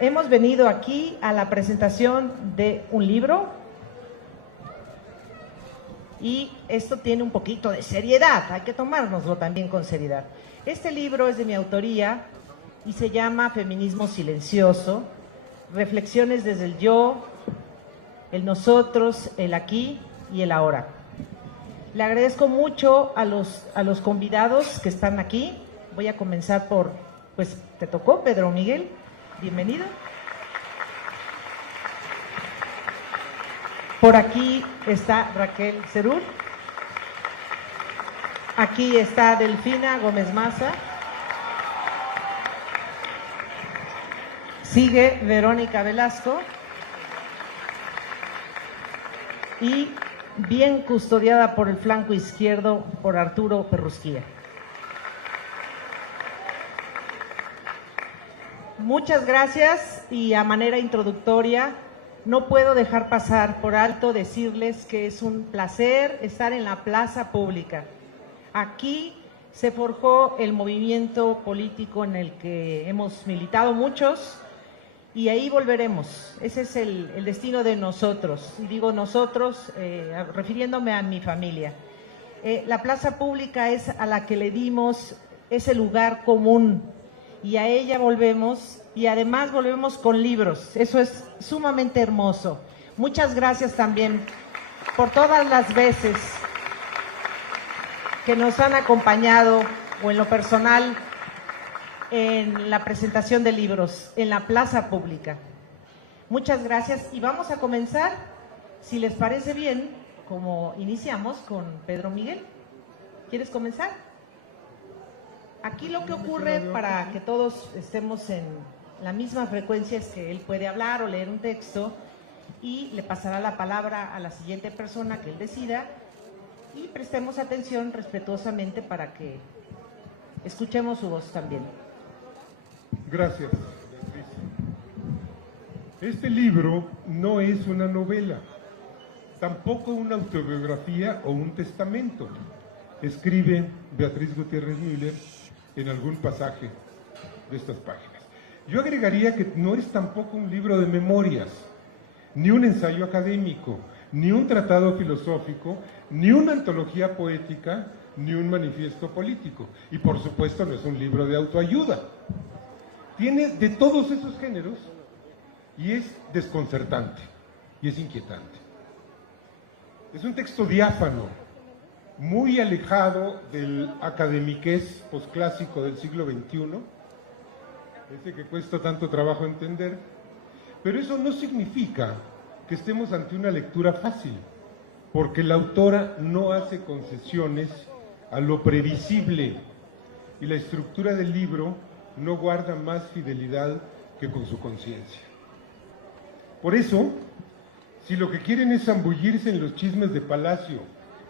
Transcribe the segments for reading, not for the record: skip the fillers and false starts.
Hemos venido aquí a la presentación de un libro y esto tiene un poquito de seriedad, hay que tomárnoslo también con seriedad. Este libro es de mi autoría y se llama Feminismo Silencioso, reflexiones desde el yo, el nosotros, el aquí y el ahora. Le agradezco mucho a los convidados que están aquí. Voy a comenzar por, pues te tocó, Pedro Miguel, bienvenido. Por aquí está Raquel Cerul. Aquí está Delfina Gómez Maza. Sigue Verónica Velasco. Y bien custodiada por el flanco izquierdo por Arturo Perrusquía. Muchas gracias y a manera introductoria no puedo dejar pasar por alto decirles que es un placer estar en la plaza pública. Aquí se forjó el movimiento político en el que hemos militado muchos y ahí volveremos. Ese es el destino de nosotros, y digo nosotros refiriéndome a mi familia. La plaza pública es a la que le dimos ese lugar común y a ella volvemos, y además volvemos con libros. Eso es sumamente hermoso. Muchas gracias también por todas las veces que nos han acompañado, o en lo personal, en la presentación de libros en la plaza pública. Muchas gracias y vamos a comenzar, si les parece bien, como iniciamos con Pedro Miguel. ¿Quieres comenzar? Aquí lo que ocurre, para que todos estemos en la misma frecuencia, es que él puede hablar o leer un texto y le pasará la palabra a la siguiente persona que él decida, y prestemos atención respetuosamente para que escuchemos su voz también. Gracias, Beatriz. Este libro no es una novela, tampoco una autobiografía o un testamento, escribe Beatriz Gutiérrez Müller en algún pasaje de estas páginas. Yo agregaría que no es tampoco un libro de memorias, ni un ensayo académico, ni un tratado filosófico, ni una antología poética, ni un manifiesto político. Y por supuesto no es un libro de autoayuda. Tiene de todos esos géneros y es desconcertante y es inquietante. Es un texto diáfano, muy alejado del academiquez posclásico del siglo XXI, ese que cuesta tanto trabajo entender, pero eso no significa que estemos ante una lectura fácil, porque la autora no hace concesiones a lo previsible y la estructura del libro no guarda más fidelidad que con su conciencia. Por eso, si lo que quieren es zambullirse en los chismes de palacio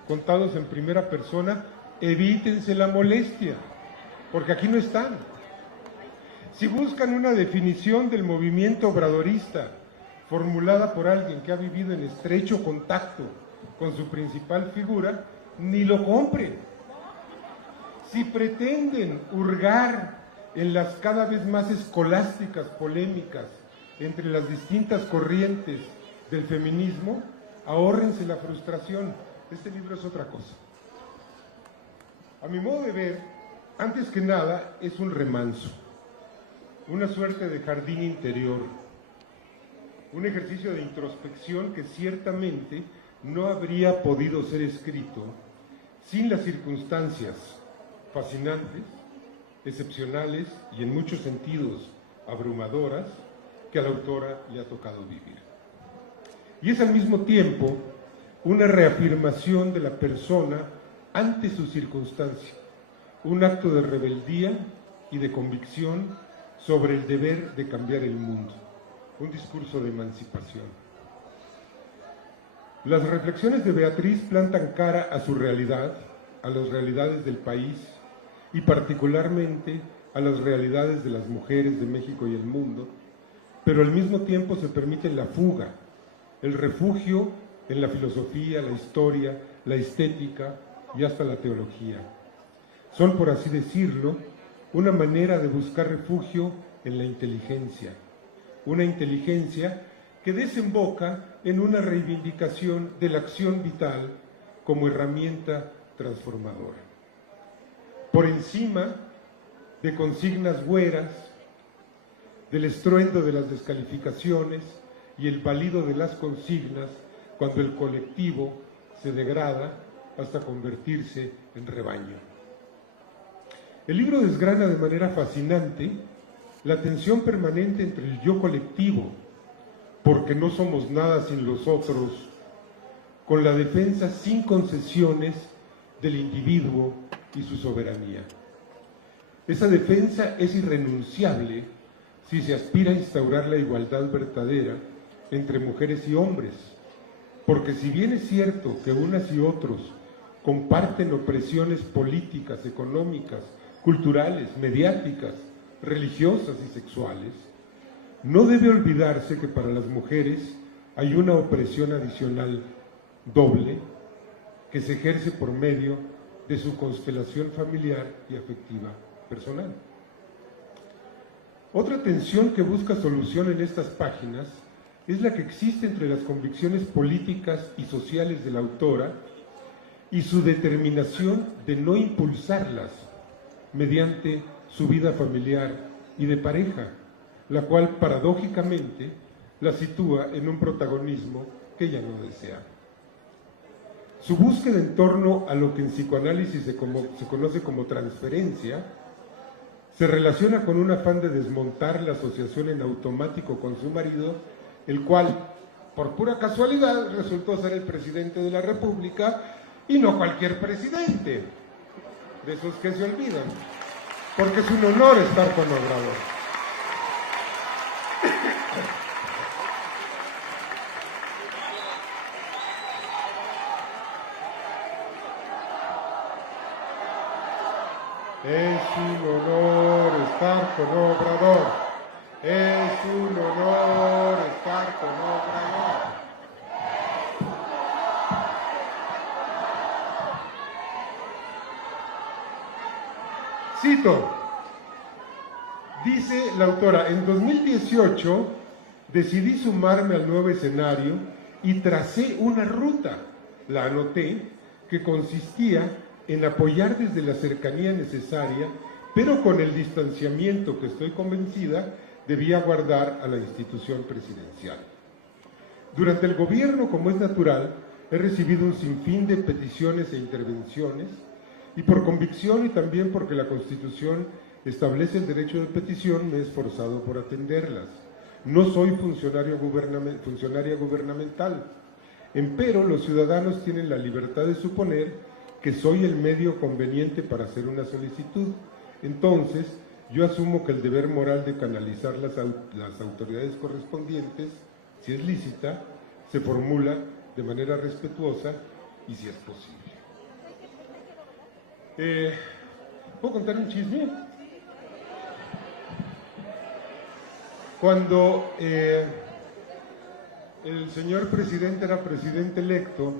contados en primera persona, evítense la molestia, porque aquí no están. Si buscan una definición del movimiento obradorista formulada por alguien que ha vivido en estrecho contacto con su principal figura, ni lo compren. Si pretenden hurgar en las cada vez más escolásticas polémicas entre las distintas corrientes del feminismo, ahórrense la frustración. Este libro es otra cosa. A mi modo de ver, antes que nada, es un remanso, una suerte de jardín interior, un ejercicio de introspección que ciertamente no habría podido ser escrito sin las circunstancias fascinantes, excepcionales y en muchos sentidos abrumadoras que a la autora le ha tocado vivir. Y es al mismo tiempo una reafirmación de la persona ante su circunstancia, un acto de rebeldía y de convicción sobre el deber de cambiar el mundo, un discurso de emancipación. Las reflexiones de Beatriz plantan cara a su realidad, a las realidades del país y particularmente a las realidades de las mujeres de México y el mundo, pero al mismo tiempo se permite la fuga, el refugio en la filosofía, la historia, la estética y hasta la teología. Son, por así decirlo, una manera de buscar refugio en la inteligencia, una inteligencia que desemboca en una reivindicación de la acción vital como herramienta transformadora. Por encima de consignas hueras, del estruendo de las descalificaciones y el balido de las consignas cuando el colectivo se degrada hasta convertirse en rebaño. El libro desgrana de manera fascinante la tensión permanente entre el yo colectivo, porque no somos nada sin los otros, con la defensa sin concesiones del individuo y su soberanía. Esa defensa es irrenunciable si se aspira a instaurar la igualdad verdadera entre mujeres y hombres, porque si bien es cierto que unas y otros comparten opresiones políticas, económicas, culturales, mediáticas, religiosas y sexuales, no debe olvidarse que para las mujeres hay una opresión adicional doble que se ejerce por medio de su constelación familiar y afectiva personal. Otra tensión que busca solución en estas páginas es la que existe entre las convicciones políticas y sociales de la autora y su determinación de no impulsarlas mediante su vida familiar y de pareja, la cual paradójicamente la sitúa en un protagonismo que ella no desea. Su búsqueda en torno a lo que en psicoanálisis se conoce como transferencia se relaciona con un afán de desmontar la asociación en automático con su marido, el cual, por pura casualidad, resultó ser el presidente de la República y no cualquier presidente, de esos que se olvidan, porque es un honor estar con Obrador. Es un honor estar con Obrador. Es un honor estar con Obrador. Cito, dice la autora, en 2018 decidí sumarme al nuevo escenario y tracé una ruta, la anoté, que consistía en apoyar desde la cercanía necesaria, pero con el distanciamiento que estoy convencida debía guardar a la institución presidencial. Durante el gobierno, como es natural, he recibido un sinfín de peticiones e intervenciones, y por convicción y también porque la Constitución establece el derecho de petición, me he esforzado por atenderlas. No soy funcionaria gubernamental, empero los ciudadanos tienen la libertad de suponer que soy el medio conveniente para hacer una solicitud. Entonces, yo asumo que el deber moral de canalizar las autoridades correspondientes, si es lícita, se formula de manera respetuosa y si es posible. ¿Puedo contar un chisme? Cuando el señor presidente era presidente electo,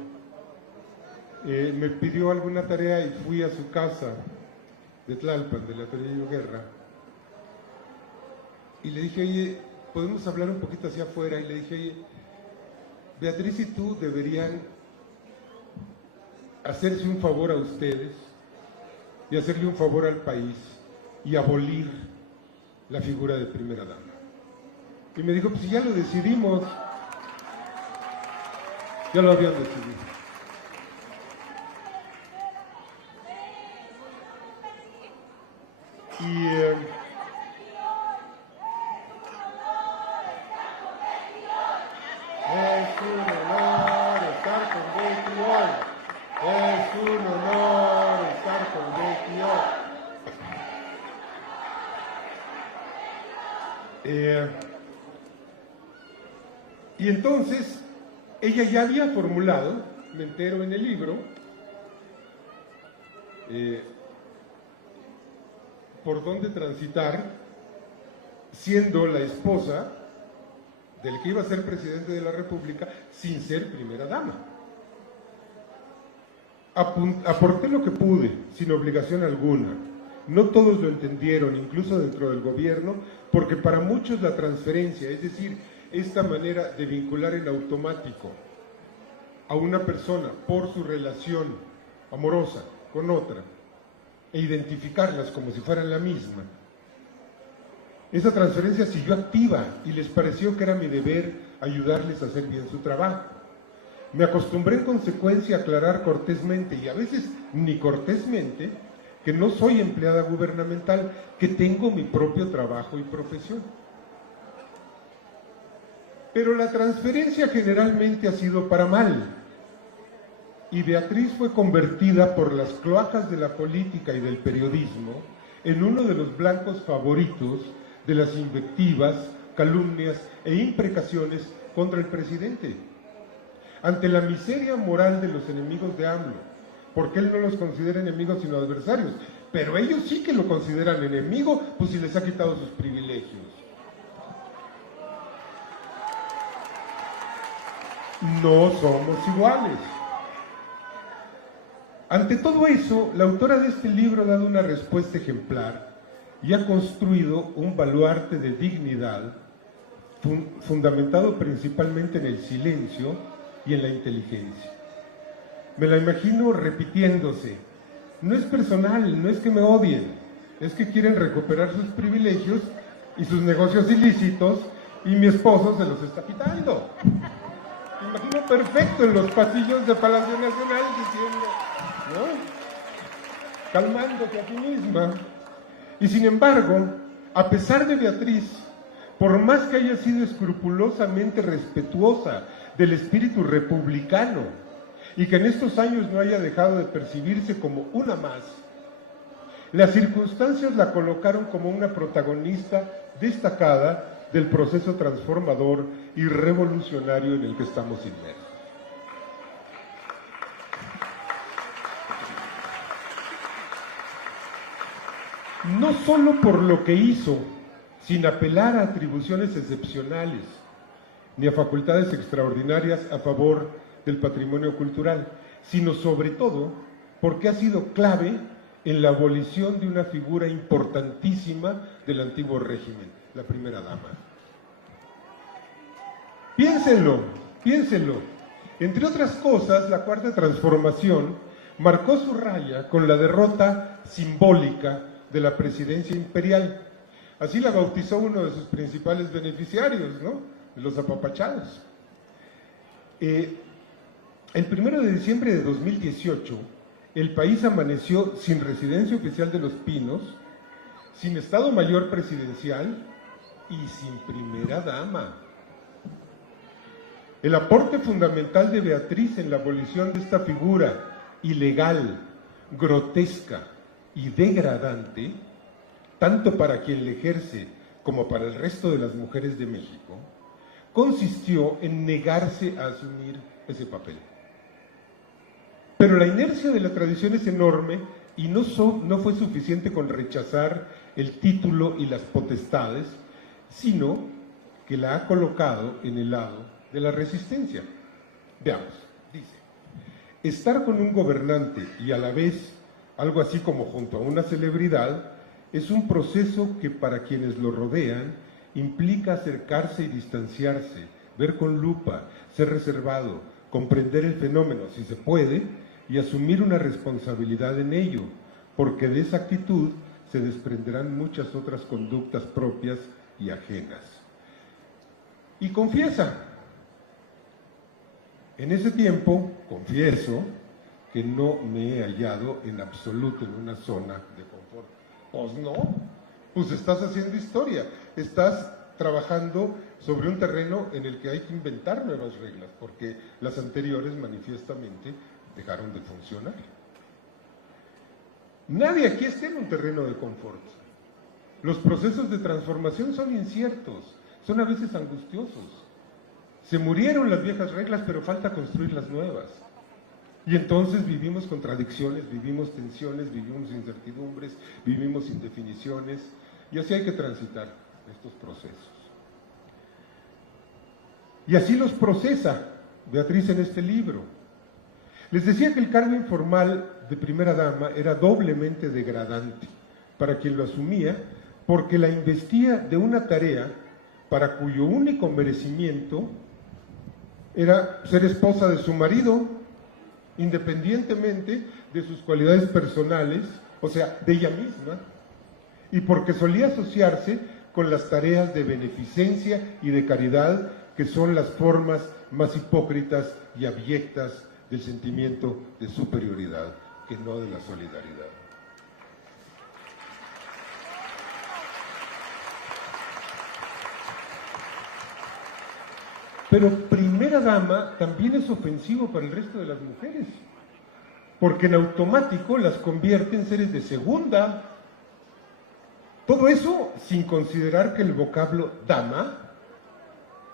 me pidió alguna tarea y fui a su casa de Tlalpan, de la Torre Guerra, y le dije, oye, ¿podemos hablar un poquito hacia afuera? Y le dije, oye, Beatriz y tú deberían hacerse un favor a ustedes y hacerle un favor al país y abolir la figura de primera dama. Y me dijo, pues ya lo decidimos, ya lo habían decidido. Y es un honor estar con Betty hoy. Es un honor estar con Betty hoy. Y entonces, ella ya había formulado, me entero en el libro, por dónde transitar, siendo la esposa del que iba a ser presidente de la República sin ser primera dama. Aporté lo que pude, sin obligación alguna, No todos lo entendieron, incluso dentro del gobierno, porque para muchos la transferencia, es decir, esta manera de vincular en automático a una persona por su relación amorosa con otra e identificarlas como si fueran la misma, esa transferencia siguió activa y les pareció que era mi deber ayudarles a hacer bien su trabajo. Me acostumbré en consecuencia a aclarar cortésmente, y a veces ni cortésmente, que no soy empleada gubernamental, que tengo mi propio trabajo y profesión. Pero la transferencia generalmente ha sido para mal, y Beatriz fue convertida por las cloacas de la política y del periodismo en uno de los blancos favoritos de las invectivas, calumnias e imprecaciones contra el presidente. Ante la miseria moral de los enemigos de AMLO, porque él no los considera enemigos sino adversarios, pero ellos sí que lo consideran enemigo, pues si les ha quitado sus privilegios. No somos iguales. Ante todo eso, la autora de este libro ha dado una respuesta ejemplar y ha construido un baluarte de dignidad fundamentado principalmente en el silencio y en la inteligencia. Me la imagino repitiéndose: no es personal, no es que me odien, es que quieren recuperar sus privilegios y sus negocios ilícitos y mi esposo se los está quitando. Me imagino perfecto en los pasillos de Palacio Nacional diciendo, ¿no?, calmándote a ti misma. Y sin embargo, a pesar de Beatriz, por más que haya sido escrupulosamente respetuosa del espíritu republicano y que en estos años no haya dejado de percibirse como una más, las circunstancias la colocaron como una protagonista destacada del proceso transformador y revolucionario en el que estamos inmersos. No solo por lo que hizo, sin apelar a atribuciones excepcionales, ni a facultades extraordinarias a favor del patrimonio cultural, sino sobre todo porque ha sido clave en la abolición de una figura importantísima del antiguo régimen, la primera dama. Piénsenlo. Entre otras cosas, la Cuarta Transformación marcó su raya con la derrota simbólica de la presidencia imperial. Así la bautizó uno de sus principales beneficiarios, ¿no?, los apapachados. El 1 de diciembre de 2018, el país amaneció sin residencia oficial de Los Pinos, sin Estado Mayor presidencial y sin primera dama. El aporte fundamental de Beatriz en la abolición de esta figura ilegal, grotesca y degradante, tanto para quien le ejerce como para el resto de las mujeres de México, consistió en negarse a asumir ese papel. Pero la inercia de la tradición es enorme y no fue suficiente con rechazar el título y las potestades, sino que la ha colocado en el lado de la resistencia. Veamos, dice: estar con un gobernante y a la vez algo así como junto a una celebridad es un proceso que para quienes lo rodean implica acercarse y distanciarse, ver con lupa, ser reservado, comprender el fenómeno si se puede y asumir una responsabilidad en ello, porque de esa actitud se desprenderán muchas otras conductas propias y ajenas. Y confiesa: en ese tiempo, confieso, que no me he hallado en absoluto en una zona de confort. Pues no, pues estás haciendo historia, estás trabajando sobre un terreno en el que hay que inventar nuevas reglas, porque las anteriores manifiestamente dejaron de funcionar. Nadie aquí está en un terreno de confort. Los procesos de transformación son inciertos, son a veces angustiosos. Se murieron las viejas reglas, pero falta construir las nuevas. Y entonces vivimos contradicciones, vivimos tensiones, vivimos incertidumbres, vivimos indefiniciones, y así hay que transitar estos procesos. Y así los procesa Beatriz en este libro. Les decía que el cargo informal de primera dama era doblemente degradante para quien lo asumía, porque la investía de una tarea para cuyo único merecimiento era ser esposa de su marido, independientemente de sus cualidades personales, o sea, de ella misma, y porque solía asociarse con las tareas de beneficencia y de caridad, que son las formas más hipócritas y abyectas del sentimiento de superioridad, que no de la solidaridad. Pero primera dama también es ofensivo para el resto de las mujeres, porque en automático las convierte en seres de segunda. Todo eso sin considerar que el vocablo dama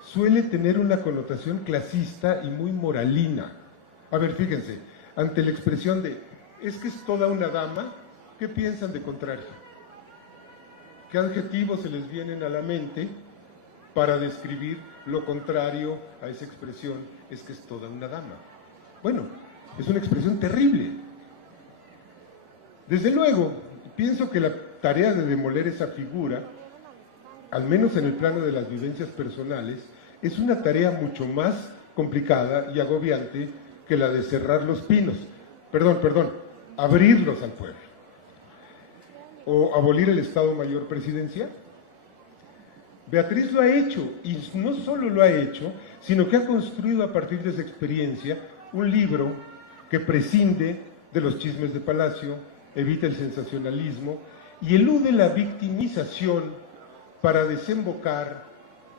suele tener una connotación clasista y muy moralina. A ver, fíjense, ante la expresión de es que es toda una dama, ¿qué piensan de contrario? ¿Qué adjetivos se les vienen a la mente para describir lo contrario a esa expresión, es que es toda una dama? Bueno, es una expresión terrible. Desde luego, pienso que la tarea de demoler esa figura, al menos en el plano de las vivencias personales, es una tarea mucho más complicada y agobiante que la de cerrar los pinos. Abrirlos al pueblo. O abolir el Estado Mayor Presidencial. Beatriz lo ha hecho, y no solo lo ha hecho, sino que ha construido a partir de esa experiencia un libro que prescinde de los chismes de palacio, evita el sensacionalismo y elude la victimización para desembocar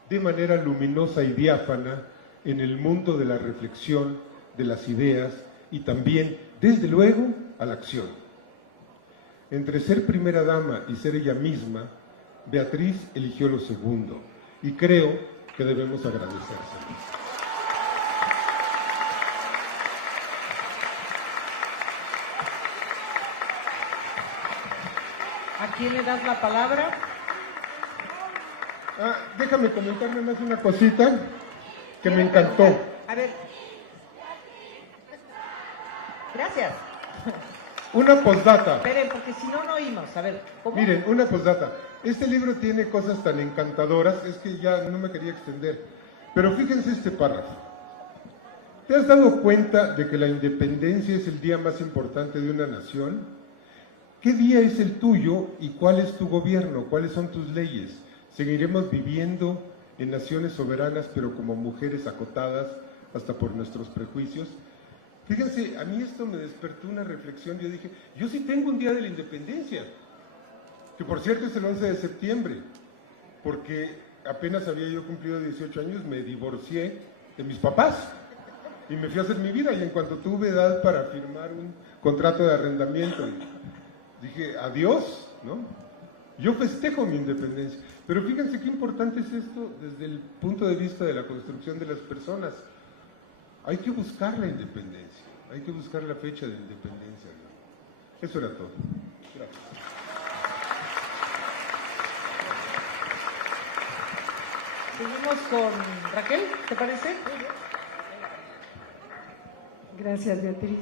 de manera luminosa y diáfana en el mundo de la reflexión, de las ideas y también, desde luego, a la acción. Entre ser primera dama y ser ella misma, Beatriz eligió lo segundo, y creo que debemos agradecérselo. ¿A quién le das la palabra? Déjame comentar nada más una cosita que me encantó. A ver. Gracias. Una postdata. Esperen, porque si no, no oímos. A ver, ¿cómo? Miren, una postdata. Este libro tiene cosas tan encantadoras, es que ya no me quería extender. Pero fíjense este párrafo. ¿Te has dado cuenta de que la independencia es el día más importante de una nación? ¿Qué día es el tuyo y cuál es tu gobierno? ¿Cuáles son tus leyes? ¿Seguiremos viviendo en naciones soberanas, pero como mujeres acotadas hasta por nuestros prejuicios? Fíjense, a mí esto me despertó una reflexión. Yo dije, yo sí tengo un día de la independencia, que por cierto es el 11 de septiembre, porque apenas había yo cumplido 18 años, me divorcié de mis papás y me fui a hacer mi vida, y en cuanto tuve edad para firmar un contrato de arrendamiento, dije, adiós, ¿no? Yo festejo mi independencia, pero fíjense qué importante es esto desde el punto de vista de la construcción de las personas. Hay que buscar la independencia, hay que buscar la fecha de independencia, ¿no? Eso era todo. Gracias. Seguimos con Raquel, ¿te parece? Gracias, Beatriz.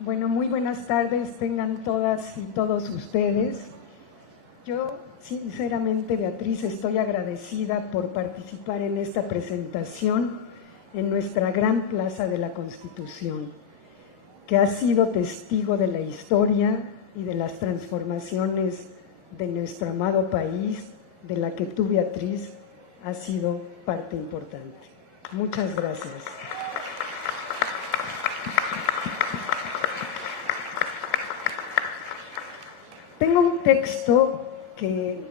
Bueno, muy buenas tardes tengan todas y todos ustedes. Yo, sinceramente, Beatriz, estoy agradecida por participar en esta presentación en nuestra gran Plaza de la Constitución, que ha sido testigo de la historia y de las transformaciones de nuestro amado país, de la que tú, Beatriz, has sido parte importante. Muchas gracias. Tengo un texto que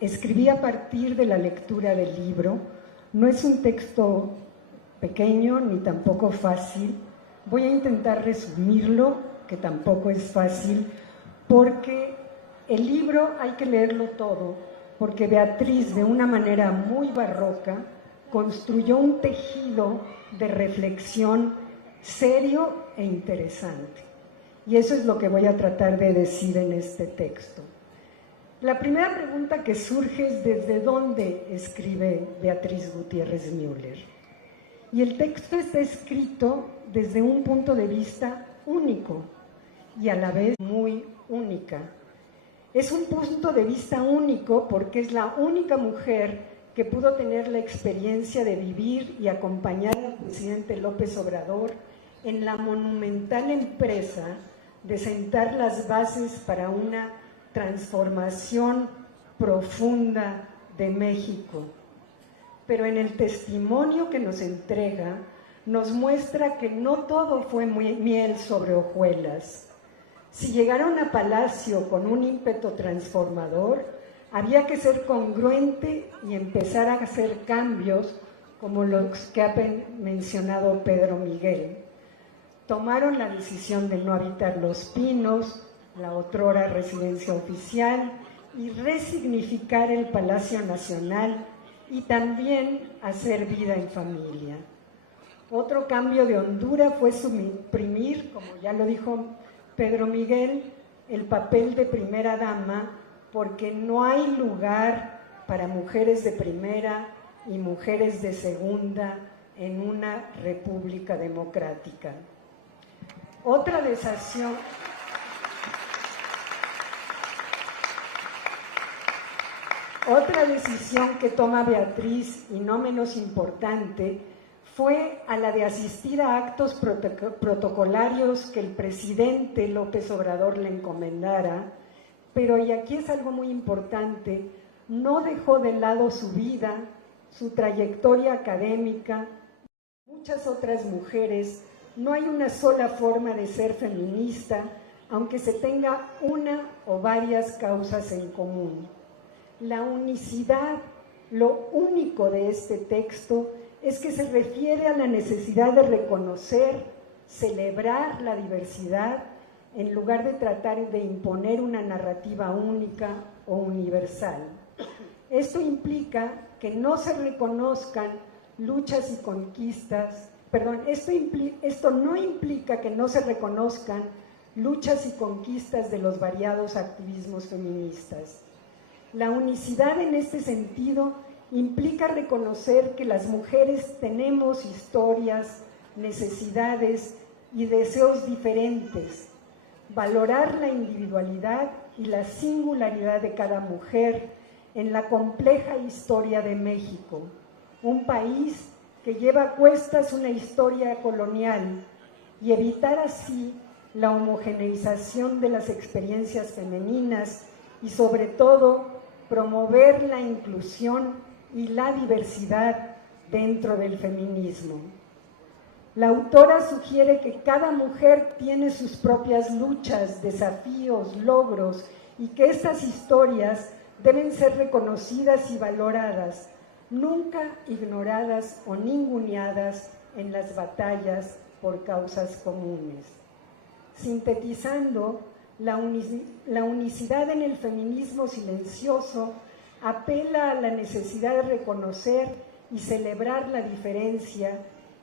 escribí a partir de la lectura del libro. No es un texto pequeño ni tampoco fácil. Voy a intentar resumirlo, que tampoco es fácil, porque el libro hay que leerlo todo, porque Beatriz, de una manera muy barroca, construyó un tejido de reflexión serio e interesante. Y eso es lo que voy a tratar de decir en este texto. La primera pregunta que surge es ¿desde dónde escribe Beatriz Gutiérrez Müller? Y el texto está escrito desde un punto de vista único y a la vez muy única. Es un punto de vista único porque es la única mujer que pudo tener la experiencia de vivir y acompañar al presidente López Obrador en la monumental empresa de sentar las bases para una transformación profunda de México. Pero en el testimonio que nos entrega, nos muestra que no todo fue miel sobre hojuelas. Si llegaron a Palacio con un ímpetu transformador, había que ser congruente y empezar a hacer cambios como los que ha mencionado Pedro Miguel. Tomaron la decisión de no habitar Los Pinos, la otrora residencia oficial, y resignificar el Palacio Nacional y también hacer vida en familia. Otro cambio de hondura fue suprimir, como ya lo dijo Pedro Miguel, el papel de primera dama, porque no hay lugar para mujeres de primera y mujeres de segunda en una república democrática. Otra decisión que toma Beatriz, y no menos importante, fue a la de asistir a actos protocolarios que el presidente López Obrador le encomendara, pero, y aquí es algo muy importante, no dejó de lado su vida, su trayectoria académica. Muchas otras mujeres, no hay una sola forma de ser feminista, aunque se tenga una o varias causas en común. La unicidad, lo único de este texto, es que se refiere a la necesidad de reconocer, celebrar la diversidad, en lugar de tratar de imponer una narrativa única o universal. Esto implica que no se reconozcan luchas y conquistas, esto no implica que no se reconozcan luchas y conquistas de los variados activismos feministas. La unicidad en este sentido implica reconocer que las mujeres tenemos historias, necesidades y deseos diferentes, valorar la individualidad y la singularidad de cada mujer en la compleja historia de México, un país que lleva a cuestas una historia colonial, y evitar así la homogeneización de las experiencias femeninas y sobre todo promover la inclusión y la diversidad dentro del feminismo. La autora sugiere que cada mujer tiene sus propias luchas, desafíos, logros, y que estas historias deben ser reconocidas y valoradas, nunca ignoradas o ninguneadas en las batallas por causas comunes. Sintetizando, la unicidad en el feminismo silencioso apela a la necesidad de reconocer y celebrar la diferencia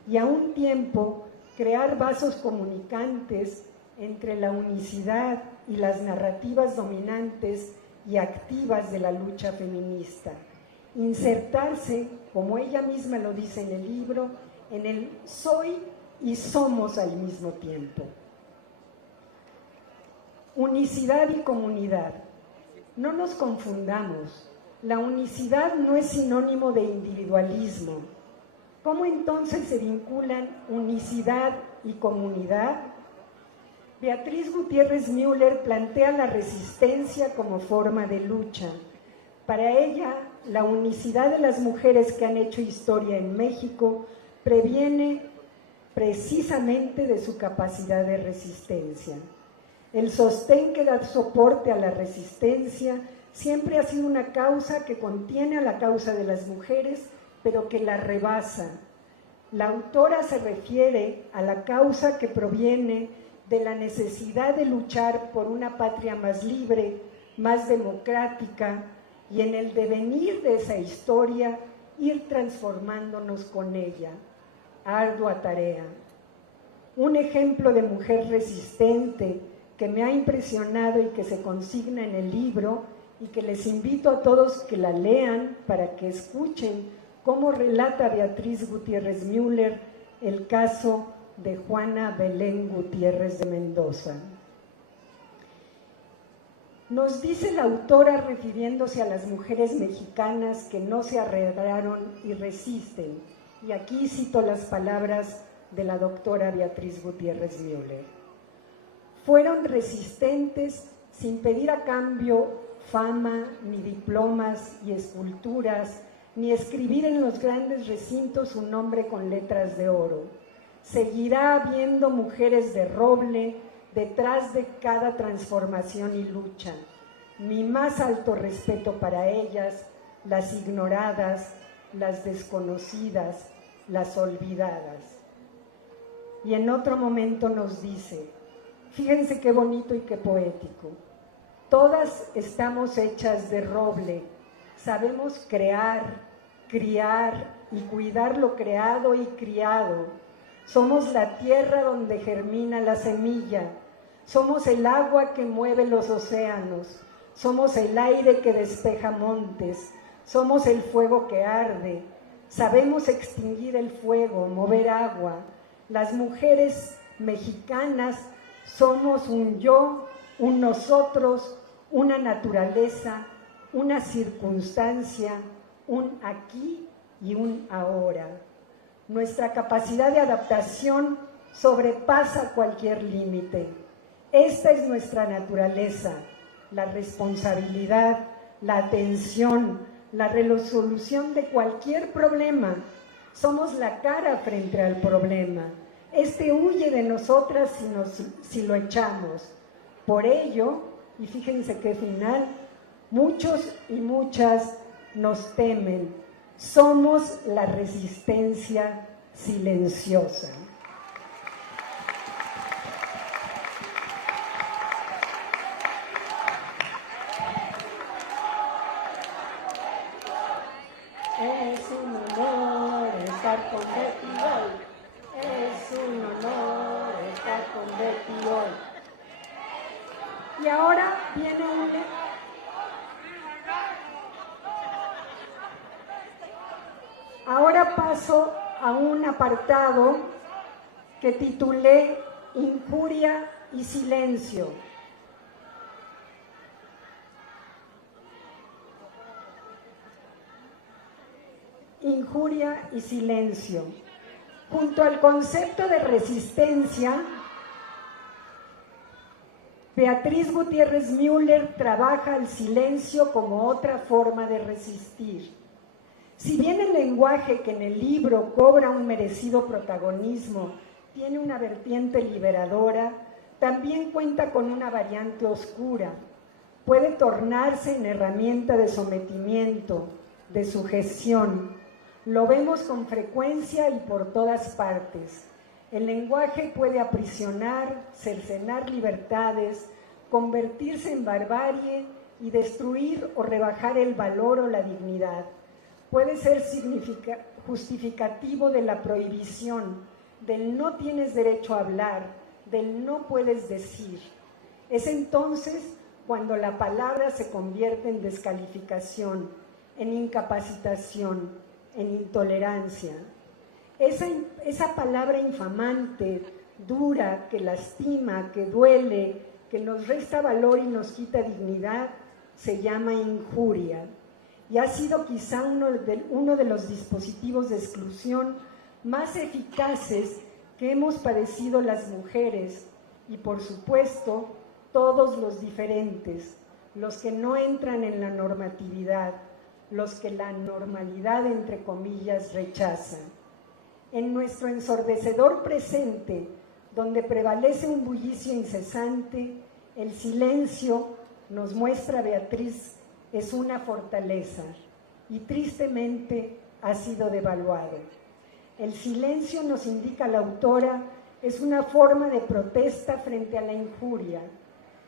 y a un tiempo crear vasos comunicantes entre la unicidad y las narrativas dominantes y activas de la lucha feminista. Insertarse, como ella misma lo dice en el libro, en el soy y somos al mismo tiempo. Unicidad y comunidad. No nos confundamos. La unicidad no es sinónimo de individualismo. ¿Cómo entonces se vinculan unicidad y comunidad? Beatriz Gutiérrez Müller plantea la resistencia como forma de lucha. Para ella, la unicidad de las mujeres que han hecho historia en México previene precisamente de su capacidad de resistencia. El sostén que da soporte a la resistencia siempre ha sido una causa que contiene a la causa de las mujeres, pero que la rebasa. La autora se refiere a la causa que proviene de la necesidad de luchar por una patria más libre, más democrática, y en el devenir de esa historia ir transformándonos con ella. Ardua tarea. Un ejemplo de mujer resistente que me ha impresionado y que se consigna en el libro, y que les invito a todos que la lean para que escuchen cómo relata Beatriz Gutiérrez Müller el caso de Juana Belén Gutiérrez de Mendoza. Nos dice la autora refiriéndose a las mujeres mexicanas que no se arredraron y resisten, y aquí cito las palabras de la doctora Beatriz Gutiérrez Müller. Fueron resistentes sin pedir a cambio fama, ni diplomas y esculturas, ni escribir en los grandes recintos su nombre con letras de oro. Seguirá habiendo mujeres de roble detrás de cada transformación y lucha. Mi más alto respeto para ellas, las ignoradas, las desconocidas, las olvidadas. Y en otro momento nos dice, fíjense qué bonito y qué poético, todas estamos hechas de roble, sabemos crear, criar y cuidar lo creado y criado. Somos la tierra donde germina la semilla, somos el agua que mueve los océanos, somos el aire que despeja montes, somos el fuego que arde, sabemos extinguir el fuego, mover agua. Las mujeres mexicanas somos un yo, un nosotros, una naturaleza, una circunstancia, un aquí y un ahora. Nuestra capacidad de adaptación sobrepasa cualquier límite. Esta es nuestra naturaleza, la responsabilidad, la atención, la resolución de cualquier problema. Somos la cara frente al problema. Este huye de nosotras si lo echamos. Por ello, y fíjense qué final, muchos y muchas nos temen. Somos la resistencia silenciosa. Es un honor estar con Betty hoy. Es un honor estar con Betty hoy. Y ahora viene Ahora paso a un apartado que titulé Injuria y Silencio. Injuria y silencio. Junto al concepto de resistencia, Beatriz Gutiérrez Müller trabaja el silencio como otra forma de resistir. Si bien el lenguaje que en el libro cobra un merecido protagonismo tiene una vertiente liberadora, también cuenta con una variante oscura. Puede tornarse en herramienta de sometimiento, de sujeción. Lo vemos con frecuencia y por todas partes. El lenguaje puede aprisionar, cercenar libertades, convertirse en barbarie y destruir o rebajar el valor o la dignidad. Puede ser justificativo de la prohibición, del no tienes derecho a hablar, del no puedes decir. Es entonces cuando la palabra se convierte en descalificación, en incapacitación, en intolerancia. Esa palabra infamante, dura, que lastima, que duele, que nos resta valor y nos quita dignidad, se llama injuria. Y ha sido quizá uno de los dispositivos de exclusión más eficaces que hemos padecido las mujeres y, por supuesto, todos los diferentes, los que no entran en la normatividad, los que la normalidad, entre comillas, rechazan. En nuestro ensordecedor presente, donde prevalece un bullicio incesante, el silencio, nos muestra Beatriz, es una fortaleza y tristemente ha sido devaluado. El silencio, nos indica la autora, es una forma de protesta frente a la injuria.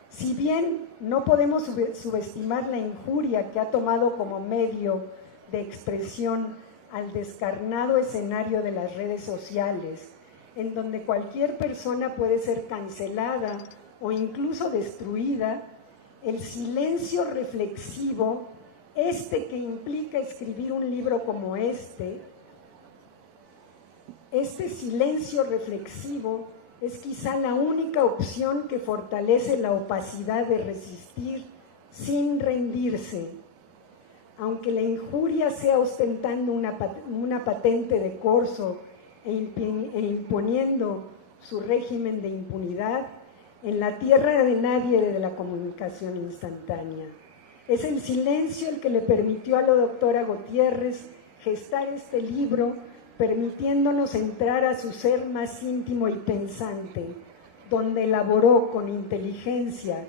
Si bien no podemos subestimar la injuria que ha tomado como medio de expresión al descarnado escenario de las redes sociales, en donde cualquier persona puede ser cancelada o incluso destruida, el silencio reflexivo, que implica escribir un libro como este silencio reflexivo es quizá la única opción que fortalece la opacidad de resistir sin rendirse, aunque la injuria sea ostentando una patente de corso e imponiendo su régimen de impunidad en la tierra de nadie de la comunicación instantánea. Es el silencio el que le permitió a la doctora Gutiérrez gestar este libro, permitiéndonos entrar a su ser más íntimo y pensante, donde elaboró con inteligencia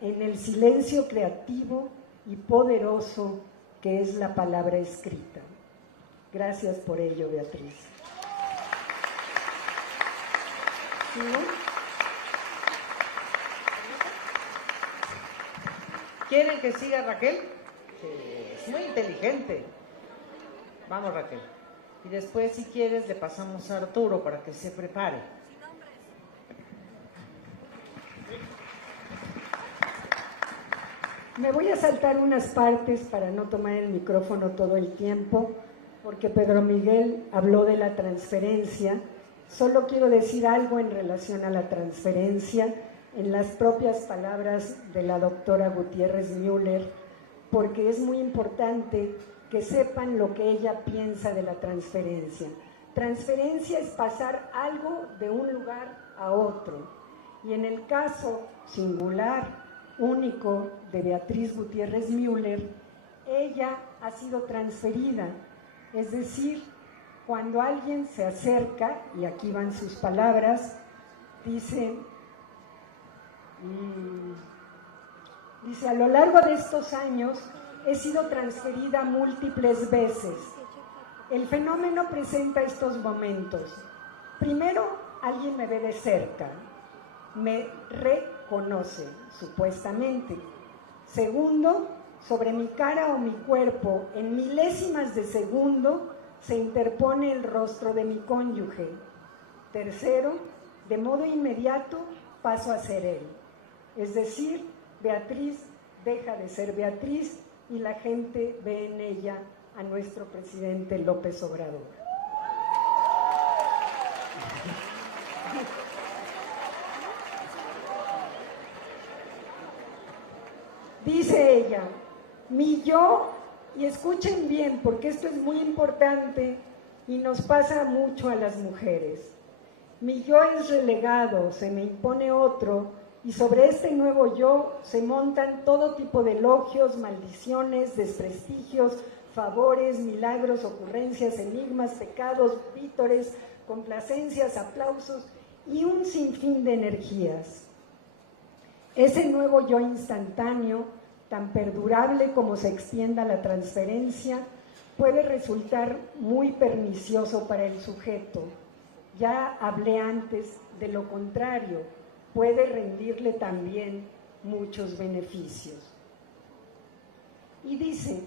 en el silencio creativo y poderoso que es la palabra escrita. Gracias por ello, Beatriz. ¿Sí? ¿Quieren que siga Raquel? Sí, es muy inteligente. Vamos, Raquel. Y después, si quieres, le pasamos a Arturo para que se prepare. Me voy a saltar unas partes para no tomar el micrófono todo el tiempo, porque Pedro Miguel habló de la transferencia. Solo quiero decir algo en relación a la transferencia, en las propias palabras de la doctora Gutiérrez Müller, porque es muy importante que sepan lo que ella piensa de la transferencia. Transferencia es pasar algo de un lugar a otro. Y en el caso singular, único de Beatriz Gutiérrez Müller, ella ha sido transferida. Es decir, cuando alguien se acerca, y aquí van sus palabras, dice, a lo largo de estos años he sido transferida múltiples veces. El fenómeno presenta estos momentos. Primero, alguien me ve de cerca, me reconoce, supuestamente. Segundo, sobre mi cara o mi cuerpo, en milésimas de segundo, se interpone el rostro de mi cónyuge. Tercero, de modo inmediato paso a ser él. Es decir, Beatriz deja de ser Beatriz y la gente ve en ella a nuestro presidente López Obrador. Dice ella, mi yo, y escuchen bien porque esto es muy importante y nos pasa mucho a las mujeres, mi yo es relegado, se me impone otro, y sobre este nuevo yo se montan todo tipo de elogios, maldiciones, desprestigios, favores, milagros, ocurrencias, enigmas, pecados, vítores, complacencias, aplausos y un sinfín de energías. Ese nuevo yo instantáneo, tan perdurable como se extienda la transferencia, puede resultar muy pernicioso para el sujeto. Ya hablé antes de lo contrario, puede rendirle también muchos beneficios. Y dice,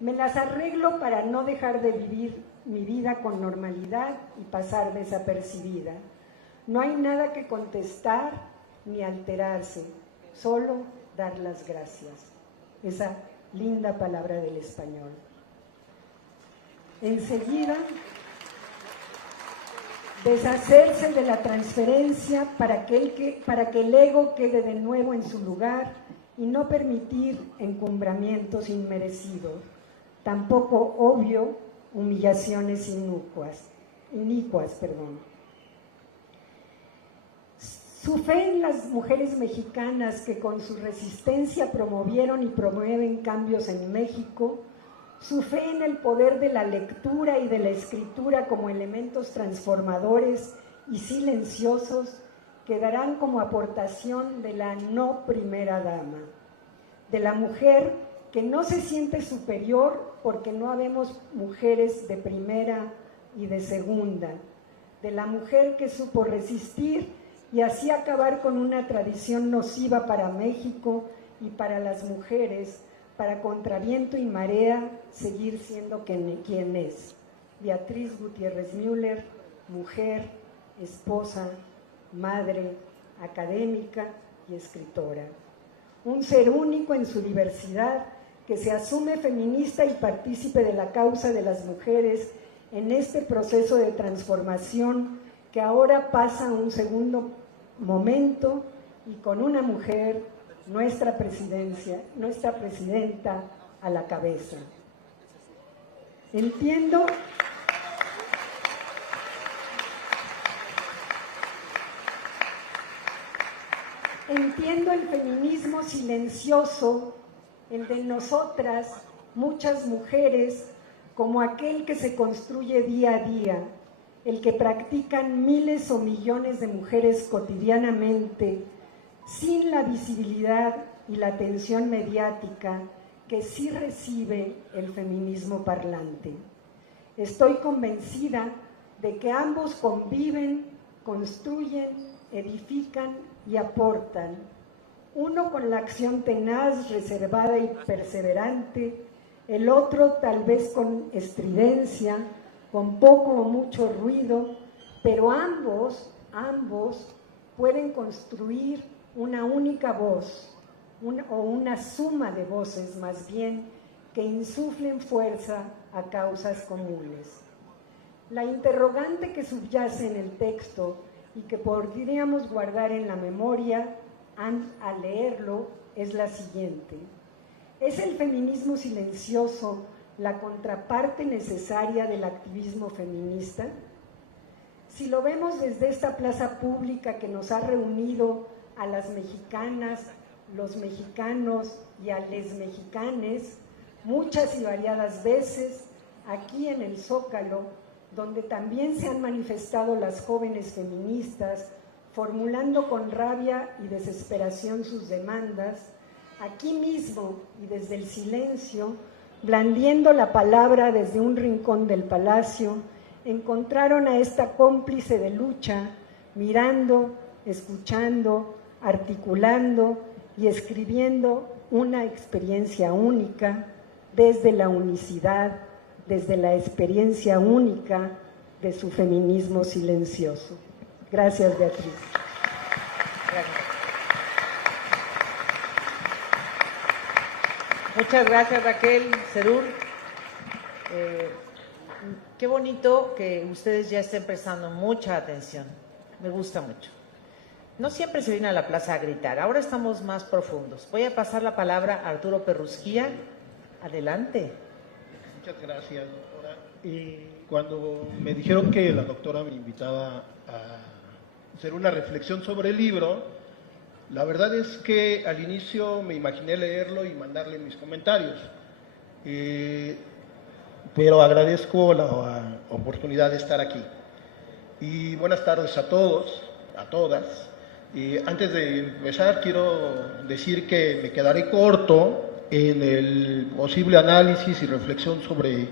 me las arreglo para no dejar de vivir mi vida con normalidad y pasar desapercibida. No hay nada que contestar ni alterarse, solo dar las gracias. Esa linda palabra del español. Enseguida, deshacerse de la transferencia para que el ego quede de nuevo en su lugar y no permitir encumbramientos inmerecidos, tampoco obvio humillaciones inicuas. Su fe en las mujeres mexicanas que con su resistencia promovieron y promueven cambios en México, su fe en el poder de la lectura y de la escritura como elementos transformadores y silenciosos quedarán como aportación de la no primera dama, de la mujer que no se siente superior porque no habemos mujeres de primera y de segunda, de la mujer que supo resistir y así acabar con una tradición nociva para México y para las mujeres, para contraviento y marea seguir siendo quien es. Beatriz Gutiérrez Müller, mujer, esposa, madre, académica y escritora. Un ser único en su diversidad que se asume feminista y partícipe de la causa de las mujeres en este proceso de transformación que ahora pasa a un segundo momento y con una mujer nuestra presidenta a la cabeza. Entiendo el feminismo silencioso, el de nosotras, muchas mujeres, como aquel que se construye día a día, el que practican miles o millones de mujeres cotidianamente, sin la visibilidad y la atención mediática que sí recibe el feminismo parlante. Estoy convencida de que ambos conviven, construyen, edifican y aportan, uno con la acción tenaz, reservada y perseverante, el otro tal vez con estridencia, con poco o mucho ruido, pero ambos pueden construir una única voz, o una suma de voces más bien, que insuflen fuerza a causas comunes. La interrogante que subyace en el texto y que podríamos guardar en la memoria al leerlo es la siguiente: ¿es el feminismo silencioso la contraparte necesaria del activismo feminista? Si lo vemos desde esta plaza pública que nos ha reunido a las mexicanas, los mexicanos y a les mexicanes, muchas y variadas veces, aquí en el Zócalo, donde también se han manifestado las jóvenes feministas, formulando con rabia y desesperación sus demandas, aquí mismo y desde el silencio, blandiendo la palabra desde un rincón del palacio, encontraron a esta cómplice de lucha, mirando, escuchando, articulando y escribiendo una experiencia única desde la unicidad, desde la experiencia única de su feminismo silencioso. Gracias, Beatriz. Gracias. Muchas gracias, Raquel Serur. Qué bonito que ustedes ya estén prestando mucha atención. Me gusta mucho. No siempre se viene a la plaza a gritar, ahora estamos más profundos. Voy a pasar la palabra a Arturo Perrusquía. Adelante. Muchas gracias, doctora. Cuando me dijeron que la doctora me invitaba a hacer una reflexión sobre el libro, la verdad es que al inicio me imaginé leerlo y mandarle mis comentarios, pero agradezco la oportunidad de estar aquí. Y buenas tardes a todos, a todas. Antes de empezar, quiero decir que me quedaré corto en el posible análisis y reflexión sobre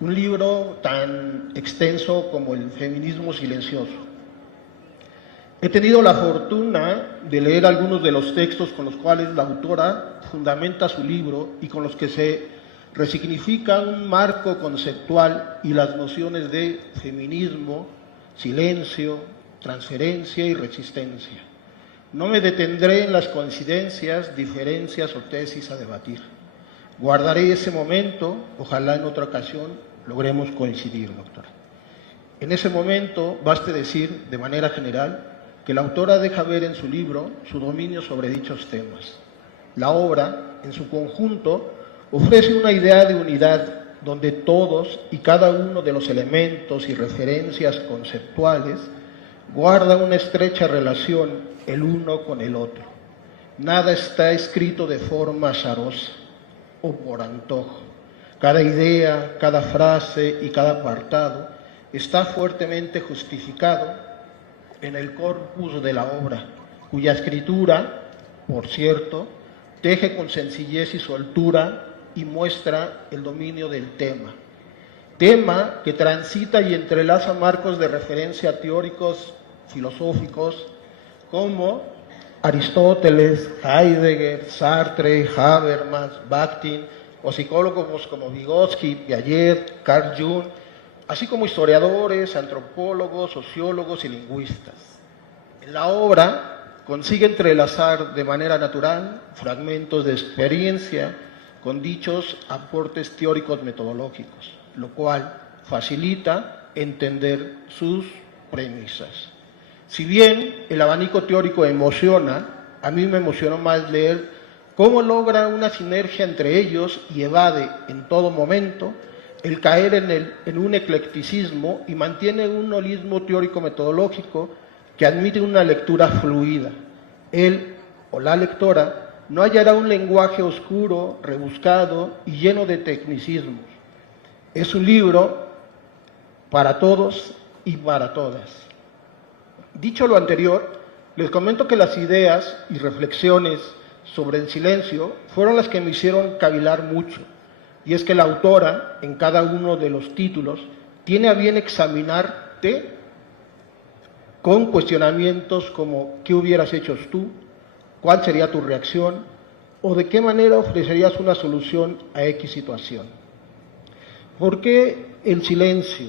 un libro tan extenso como El feminismo silencioso. He tenido la fortuna de leer algunos de los textos con los cuales la autora fundamenta su libro y con los que se resignifica un marco conceptual y las nociones de feminismo, silencio, transferencia y resistencia. No me detendré en las coincidencias, diferencias o tesis a debatir. Guardaré ese momento, ojalá en otra ocasión logremos coincidir, doctora. En ese momento, baste decir, de manera general, que la autora deja ver en su libro su dominio sobre dichos temas. La obra, en su conjunto, ofrece una idea de unidad donde todos y cada uno de los elementos y referencias conceptuales guarda una estrecha relación el uno con el otro. Nada está escrito de forma azarosa o por antojo. Cada idea, cada frase y cada apartado está fuertemente justificado en el corpus de la obra, cuya escritura, por cierto, teje con sencillez y soltura y muestra el dominio del tema. Tema que transita y entrelaza marcos de referencia teóricos filosóficos como Aristóteles, Heidegger, Sartre, Habermas, Bakhtin, o psicólogos como Vygotsky, Piaget, Carl Jung, así como historiadores, antropólogos, sociólogos y lingüistas. En la obra consigue entrelazar de manera natural fragmentos de experiencia con dichos aportes teóricos metodológicos, lo cual facilita entender sus premisas. Si bien el abanico teórico emociona, a mí me emocionó más leer cómo logra una sinergia entre ellos y evade en todo momento el caer en un eclecticismo y mantiene un holismo teórico-metodológico que admite una lectura fluida. Él o la lectora no hallará un lenguaje oscuro, rebuscado y lleno de tecnicismos. Es un libro para todos y para todas. Dicho lo anterior, les comento que las ideas y reflexiones sobre el silencio fueron las que me hicieron cavilar mucho. Y es que la autora, en cada uno de los títulos, tiene a bien examinarte con cuestionamientos como ¿qué hubieras hecho tú? ¿Cuál sería tu reacción? ¿O de qué manera ofrecerías una solución a X situación? ¿Por qué el silencio?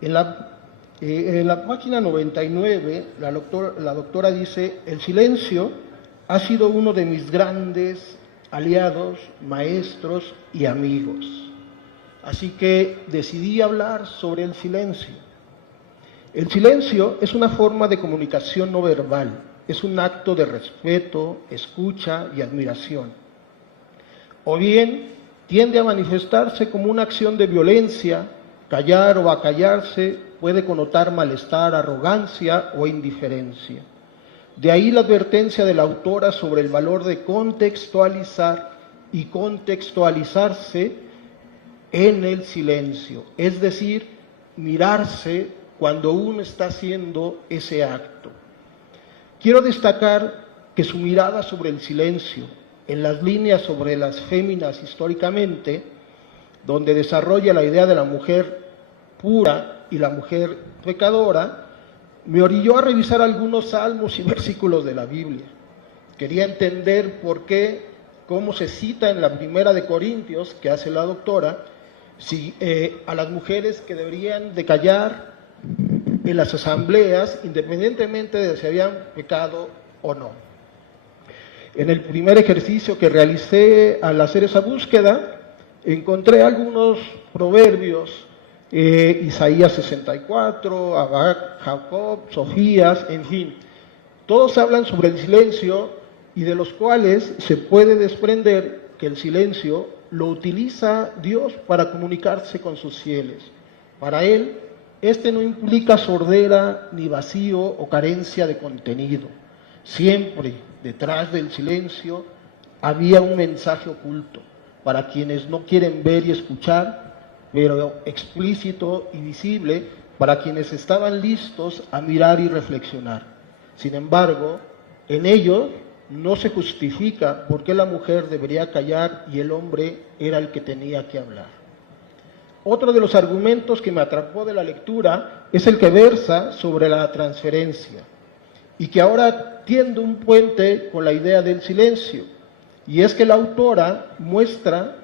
En la página 99, la doctora dice, el silencio ha sido uno de mis grandes aliados, maestros y amigos. Así que decidí hablar sobre el silencio. El silencio es una forma de comunicación no verbal, es un acto de respeto, escucha y admiración. O bien tiende a manifestarse como una acción de violencia, callar o acallarse puede connotar malestar, arrogancia o indiferencia. De ahí la advertencia de la autora sobre el valor de contextualizar y contextualizarse en el silencio, es decir, mirarse cuando uno está haciendo ese acto. Quiero destacar que su mirada sobre el silencio, en las líneas sobre las féminas históricamente, donde desarrolla la idea de la mujer pura y la mujer pecadora, me orilló a revisar algunos salmos y versículos de la Biblia. Quería entender por qué, cómo se cita en la primera de Corintios, que hace la doctora, a las mujeres que deberían de callar en las asambleas, independientemente de si habían pecado o no. En el primer ejercicio que realicé al hacer esa búsqueda, encontré algunos proverbios, Isaías 64, Habac, Jacob, Sofías, en fin. Todos hablan sobre el silencio y de los cuales se puede desprender que el silencio lo utiliza Dios para comunicarse con sus fieles. Para Él, este no implica sordera, ni vacío o carencia de contenido. Siempre detrás del silencio había un mensaje oculto para quienes no quieren ver y escuchar, pero explícito y visible para quienes estaban listos a mirar y reflexionar. Sin embargo, en ello no se justifica por qué la mujer debería callar y el hombre era el que tenía que hablar. Otro de los argumentos que me atrapó de la lectura es el que versa sobre la transferencia y que ahora tiende un puente con la idea del silencio, y es que la autora muestra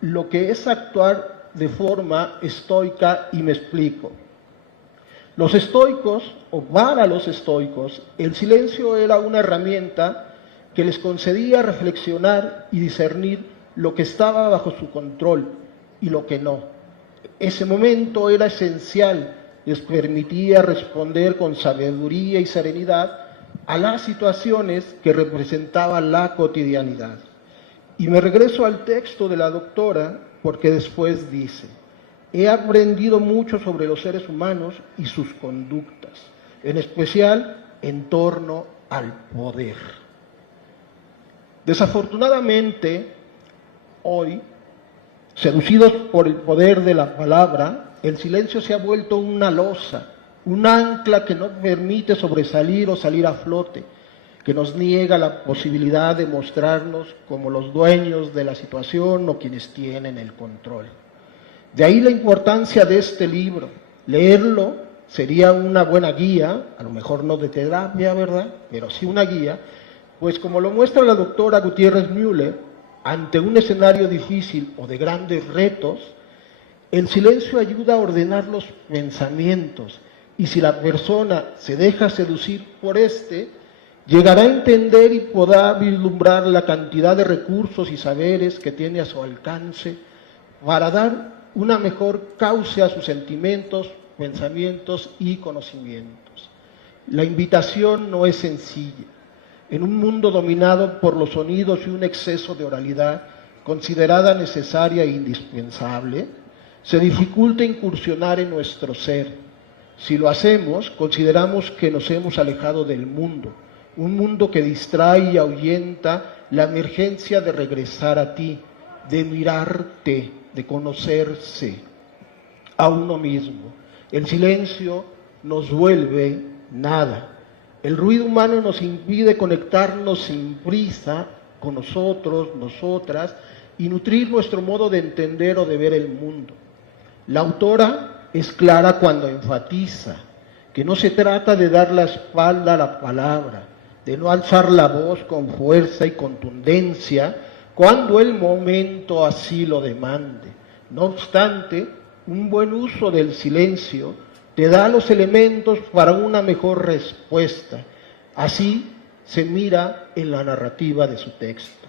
lo que es actuar de forma estoica, y me explico. Los estoicos, o para los estoicos, el silencio era una herramienta que les concedía reflexionar y discernir lo que estaba bajo su control y lo que no. Ese momento era esencial, les permitía responder con sabiduría y serenidad a las situaciones que representaban la cotidianidad. Y me regreso al texto de la doctora, porque después dice, he aprendido mucho sobre los seres humanos y sus conductas, en especial en torno al poder. Desafortunadamente, hoy, seducidos por el poder de la palabra, el silencio se ha vuelto una losa, un ancla que no permite sobresalir o salir a flote, que nos niega la posibilidad de mostrarnos como los dueños de la situación o quienes tienen el control. De ahí la importancia de este libro. Leerlo sería una buena guía, a lo mejor no de terapia, ¿verdad?, pero sí una guía, pues como lo muestra la doctora Gutiérrez Müller, ante un escenario difícil o de grandes retos, el silencio ayuda a ordenar los pensamientos, y si la persona se deja seducir por llegará a entender y podrá vislumbrar la cantidad de recursos y saberes que tiene a su alcance para dar una mejor cauce a sus sentimientos, pensamientos y conocimientos. La invitación no es sencilla. en un mundo dominado por los sonidos y un exceso de oralidad considerada necesaria e indispensable, se dificulta incursionar en nuestro ser. Si lo hacemos, consideramos que nos hemos alejado del mundo, un mundo que distrae y ahuyenta la emergencia de regresar a ti, de mirarte, de conocerse a uno mismo. El silencio nos vuelve nada. El ruido humano nos impide conectarnos sin prisa con nosotros, nosotras, y nutrir nuestro modo de entender o de ver el mundo. La autora es clara cuando enfatiza que no se trata de dar la espalda a la palabra, de no alzar la voz con fuerza y contundencia cuando el momento así lo demande. No obstante, un buen uso del silencio te da los elementos para una mejor respuesta. Así se mira en la narrativa de su texto.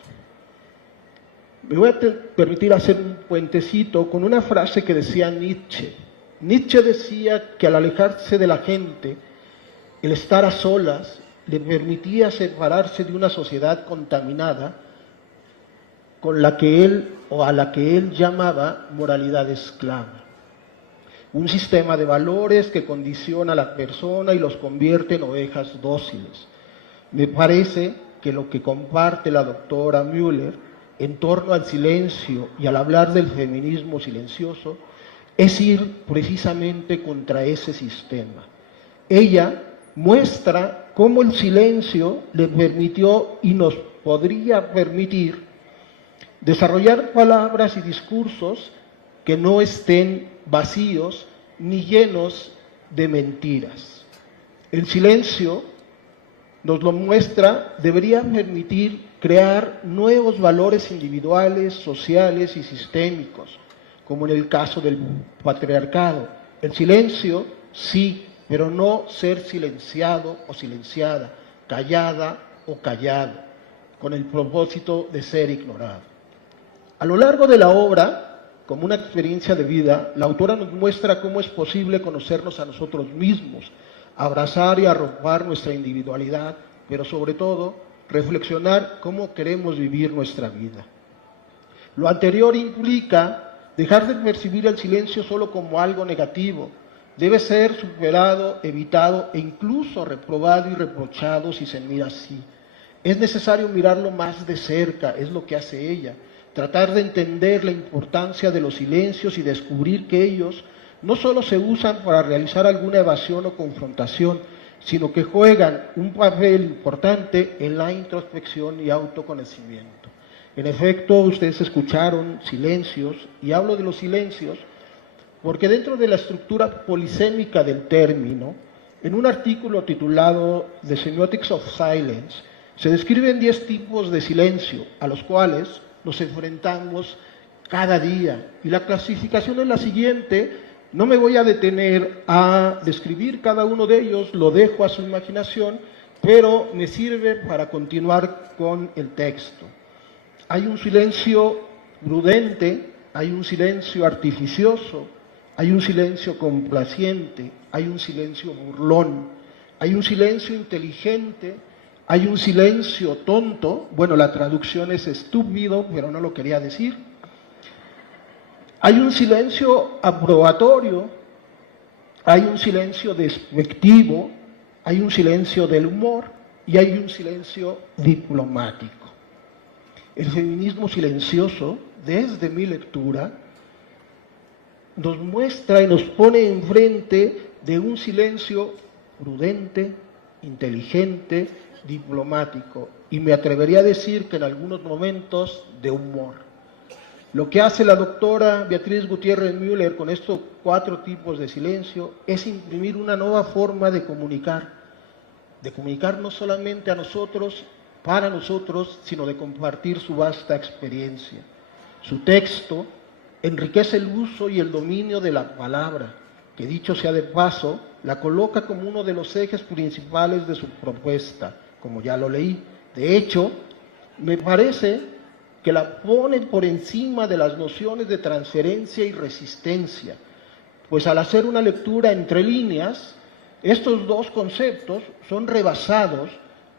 Me voy a permitir hacer un puentecito con una frase que decía Nietzsche. Nietzsche decía que al alejarse de la gente, el estar a solas le permitía separarse de una sociedad contaminada con la que él o a la que él llamaba moralidad esclava. Un sistema de valores que condiciona a la persona y los convierte en ovejas dóciles. Me parece que lo que comparte la doctora Müller en torno al silencio y al hablar del feminismo silencioso es ir precisamente contra ese sistema. Ella muestra cómo el silencio le permitió y nos podría permitir desarrollar palabras y discursos que no estén vacíos ni llenos de mentiras. El silencio, nos lo muestra, debería permitir crear nuevos valores individuales, sociales y sistémicos, como en el caso del patriarcado. El silencio, sí, pero no ser silenciado o silenciada, callada o callado, con el propósito de ser ignorado. A lo largo de la obra, como una experiencia de vida, la autora nos muestra cómo es posible conocernos a nosotros mismos, abrazar y arropar nuestra individualidad, pero sobre todo reflexionar cómo queremos vivir nuestra vida. Lo anterior implica dejar de percibir el silencio solo como algo negativo. Debe ser superado, evitado e incluso reprobado y reprochado si se mira así. Es necesario mirarlo más de cerca, es lo que hace ella. Tratar de entender la importancia de los silencios y descubrir que ellos no solo se usan para realizar alguna evasión o confrontación, sino que juegan un papel importante en la introspección y autoconocimiento. En efecto, ustedes escucharon silencios, y hablo de los silencios porque dentro de la estructura polisémica del término, en un artículo titulado The Semiotics of Silence, se describen 10 tipos de silencio a los cuales nos enfrentamos cada día. Y la clasificación es la siguiente. No me voy a detener a describir cada uno de ellos, lo dejo a su imaginación, pero me sirve para continuar con el texto. Hay un silencio prudente, hay un silencio artificioso, hay un silencio complaciente, hay un silencio burlón, hay un silencio inteligente, hay un silencio tonto, bueno, la traducción es estúpido, pero no lo quería decir. Hay un silencio aprobatorio, hay un silencio despectivo, hay un silencio del humor y hay un silencio diplomático. El feminismo silencioso, desde mi lectura, nos muestra y nos pone enfrente de un silencio prudente, inteligente, diplomático, y me atrevería a decir que en algunos momentos de humor. Lo que hace la doctora Beatriz Gutiérrez Müller con estos 4 tipos de silencio es imprimir una nueva forma de comunicar no solamente a nosotros, para nosotros, sino de compartir su vasta experiencia. Su texto enriquece el uso y el dominio de la palabra, que dicho sea de paso, la coloca como uno de los ejes principales de su propuesta, como ya lo leí. De hecho, me parece que la pone por encima de las nociones de transferencia y resistencia, pues al hacer una lectura entre líneas, estos 2 conceptos son rebasados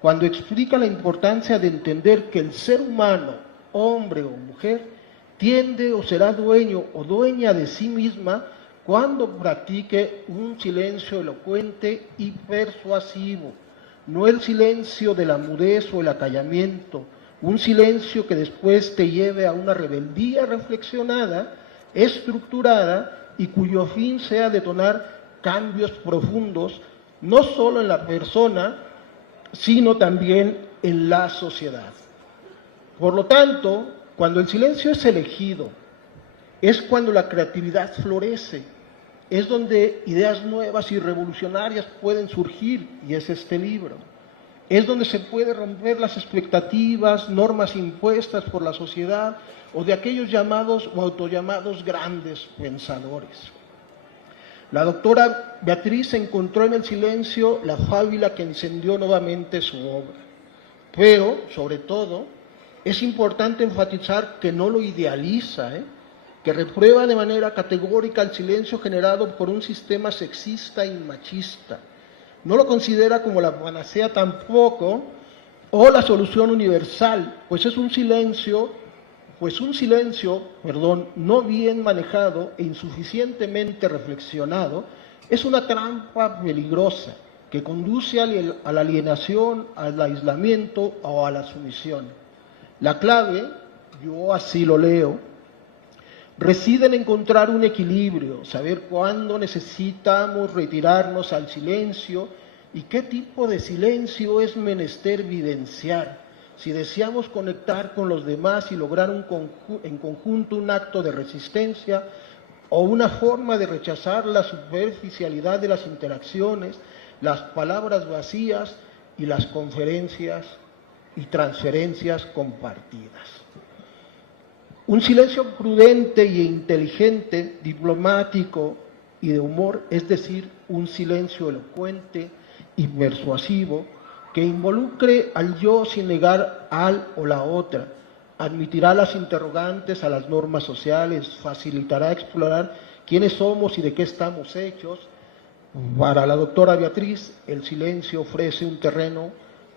cuando explica la importancia de entender que el ser humano, hombre o mujer, tiende o será dueño o dueña de sí misma cuando practique un silencio elocuente y persuasivo, no el silencio de la mudez o el acallamiento, un silencio que después te lleve a una rebeldía reflexionada, estructurada y cuyo fin sea detonar cambios profundos, no solo en la persona, sino también en la sociedad. Por lo tanto, cuando el silencio es elegido, es cuando la creatividad florece, es donde ideas nuevas y revolucionarias pueden surgir, y es este libro. Es donde se puede romper las expectativas, normas impuestas por la sociedad o de aquellos llamados o autollamados grandes pensadores. La doctora Beatriz encontró en el silencio la fábula que encendió nuevamente su obra. Pero, sobre todo, es importante enfatizar que no lo idealiza, que reprueba de manera categórica el silencio generado por un sistema sexista y machista. No lo considera como la panacea tampoco, o la solución universal, pues un silencio no bien manejado e insuficientemente reflexionado, es una trampa peligrosa que conduce a la alienación, al aislamiento o a la sumisión. La clave, yo así lo leo, reside en encontrar un equilibrio, saber cuándo necesitamos retirarnos al silencio y qué tipo de silencio es menester vivenciar, si deseamos conectar con los demás y lograr en conjunto un acto de resistencia o una forma de rechazar la superficialidad de las interacciones, las palabras vacías y las conferencias y transferencias compartidas. Un silencio prudente e inteligente, diplomático y de humor, es decir, un silencio elocuente y persuasivo que involucre al yo sin negar al o la otra, admitirá las interrogantes a las normas sociales, facilitará explorar quiénes somos y de qué estamos hechos. Para la doctora Beatriz, el silencio ofrece un terreno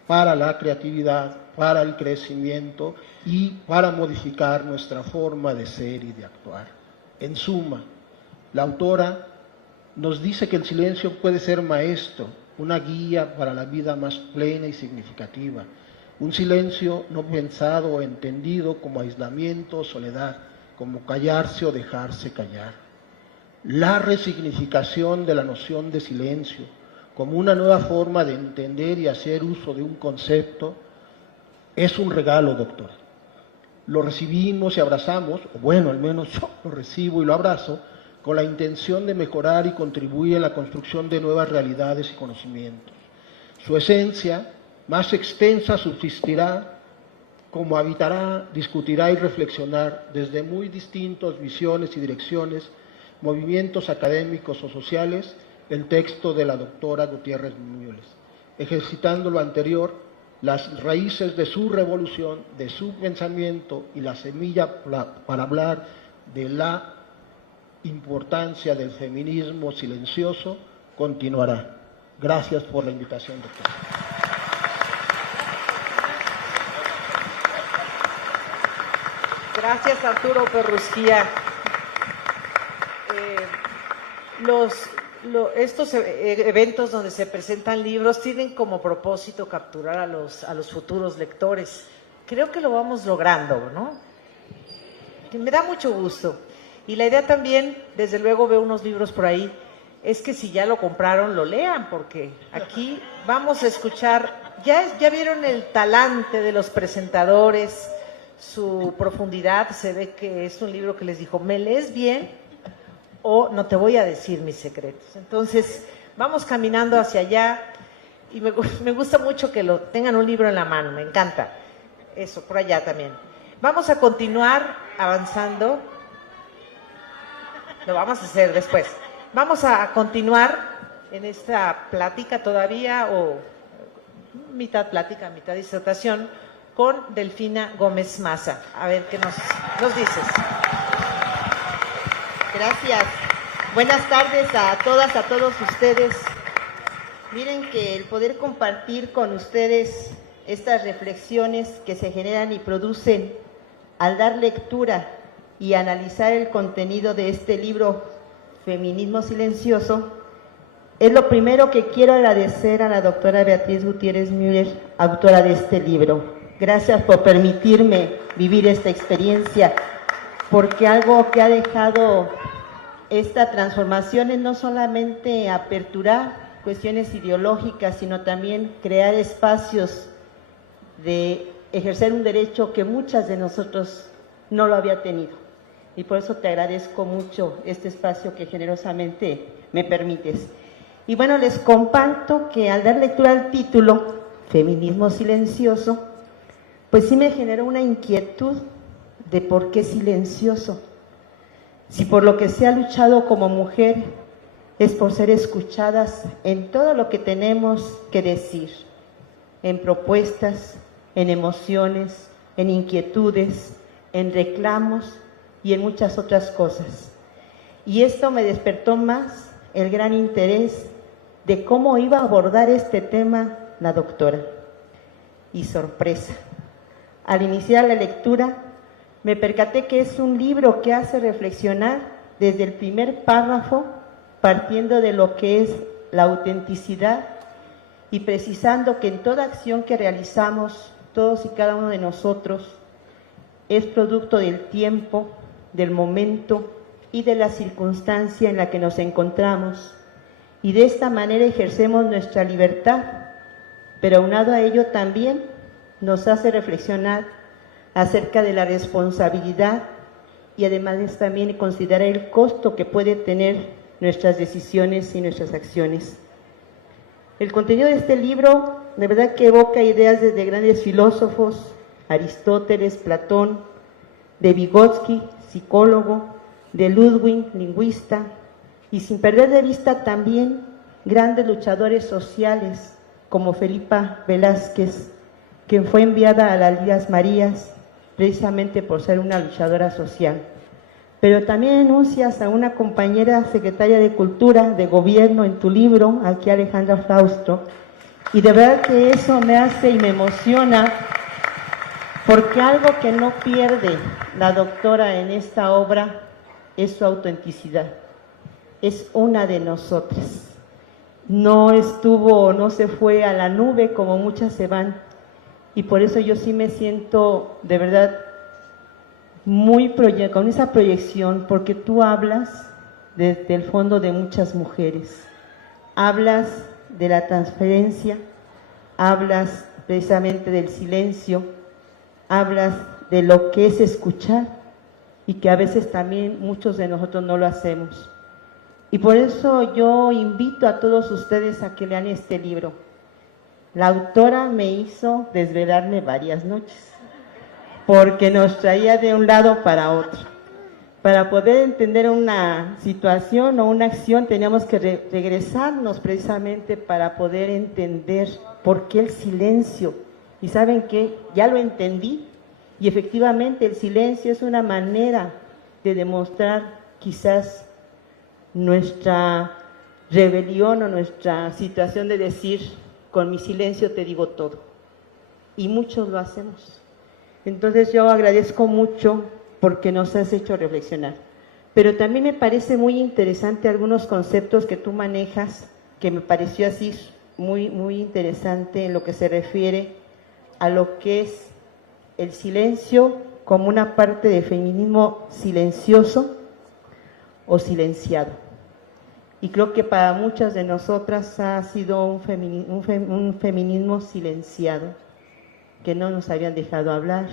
para la creatividad, para el crecimiento y para modificar nuestra forma de ser y de actuar. En suma, la autora nos dice que el silencio puede ser maestro, una guía para la vida más plena y significativa. Un silencio no pensado o entendido como aislamiento o soledad, como callarse o dejarse callar. La resignificación de la noción de silencio como una nueva forma de entender y hacer uso de un concepto es un regalo, doctora. Lo recibimos y abrazamos, o bueno, al menos yo lo recibo y lo abrazo, con la intención de mejorar y contribuir a la construcción de nuevas realidades y conocimientos. Su esencia, más extensa, subsistirá como habitará, discutirá y reflexionar desde muy distintas visiones y direcciones, movimientos académicos o sociales, el texto de la doctora Gutiérrez Muñoz, ejercitando lo anterior, las raíces de su revolución, de su pensamiento y la semilla para hablar de la importancia del feminismo silencioso, continuará. Gracias por la invitación, doctora. Gracias, Arturo Perrusquía. Estos eventos donde se presentan libros tienen como propósito capturar a los futuros lectores. Creo que lo vamos logrando, ¿no? Que me da mucho gusto. Y la idea también, desde luego veo unos libros por ahí, es que si ya lo compraron, lo lean, porque aquí vamos a escuchar, ya vieron el talante de los presentadores, su profundidad, se ve que es un libro que les dijo, ¿me lees bien? O no te voy a decir mis secretos. Entonces, vamos caminando hacia allá y me gusta mucho que tengan un libro en la mano, me encanta. Eso, por allá también. Vamos a continuar avanzando. Lo vamos a hacer después. Vamos a continuar en esta plática todavía, o mitad plática, mitad disertación, con Delfina Gómez Maza. A ver, ¿qué nos dices? Gracias. Buenas tardes a todas, a todos ustedes. Miren que el poder compartir con ustedes estas reflexiones que se generan y producen al dar lectura y analizar el contenido de este libro, Feminismo Silencioso, es lo primero que quiero agradecer a la doctora Beatriz Gutiérrez Müller, autora de este libro. Gracias por permitirme vivir esta experiencia, porque algo que ha dejado esta transformación es no solamente aperturar cuestiones ideológicas, sino también crear espacios de ejercer un derecho que muchas de nosotros no lo había tenido. Y por eso te agradezco mucho este espacio que generosamente me permites. Y bueno, les comparto que al dar lectura al título, Feminismo Silencioso, pues sí me generó una inquietud de por qué silencioso. Si por lo que se ha luchado como mujer es por ser escuchadas en todo lo que tenemos que decir, en propuestas, en emociones, en inquietudes, en reclamos y en muchas otras cosas. Y esto me despertó más el gran interés de cómo iba a abordar este tema la doctora. Y sorpresa, al iniciar la lectura me percaté que es un libro que hace reflexionar desde el primer párrafo, partiendo de lo que es la autenticidad y precisando que en toda acción que realizamos, todos y cada uno de nosotros, es producto del tiempo, del momento y de la circunstancia en la que nos encontramos, y de esta manera ejercemos nuestra libertad, pero aunado a ello también nos hace reflexionar acerca de la responsabilidad y además también considerar el costo que puede tener nuestras decisiones y nuestras acciones. El contenido de este libro de verdad que evoca ideas desde grandes filósofos, Aristóteles, Platón, de Vygotsky, psicólogo, de Ludwig, lingüista, y sin perder de vista también grandes luchadores sociales como Felipa Velázquez, quien fue enviada a las Ligas Marías precisamente por ser una luchadora social. Pero también enuncias a una compañera secretaria de Cultura, de Gobierno en tu libro, aquí Alejandra Fraustro, y de verdad que eso me hace y me emociona, porque algo que no pierde la doctora en esta obra es su autenticidad. Es una de nosotras. No estuvo, no se fue a la nube como muchas se van, y por eso yo sí me siento de verdad muy con esa proyección, porque tú hablas desde el fondo de muchas mujeres, hablas de la transferencia, hablas precisamente del silencio, hablas de lo que es escuchar y que a veces también muchos de nosotros no lo hacemos. Y por eso yo invito a todos ustedes a que lean este libro. La autora me hizo desvelarme varias noches, porque nos traía de un lado para otro. Para poder entender una situación o una acción teníamos que regresarnos precisamente para poder entender por qué el silencio. Y ¿saben qué? Ya lo entendí, y efectivamente el silencio es una manera de demostrar quizás nuestra rebelión o nuestra situación de decir, con mi silencio te digo todo. Y muchos lo hacemos. Entonces yo agradezco mucho porque nos has hecho reflexionar. Pero también me parece muy interesante algunos conceptos que tú manejas, que me pareció así muy, muy interesante en lo que se refiere a lo que es el silencio como una parte de feminismo silencioso o silenciado. Y creo que para muchas de nosotras ha sido un feminismo silenciado, que no nos habían dejado hablar,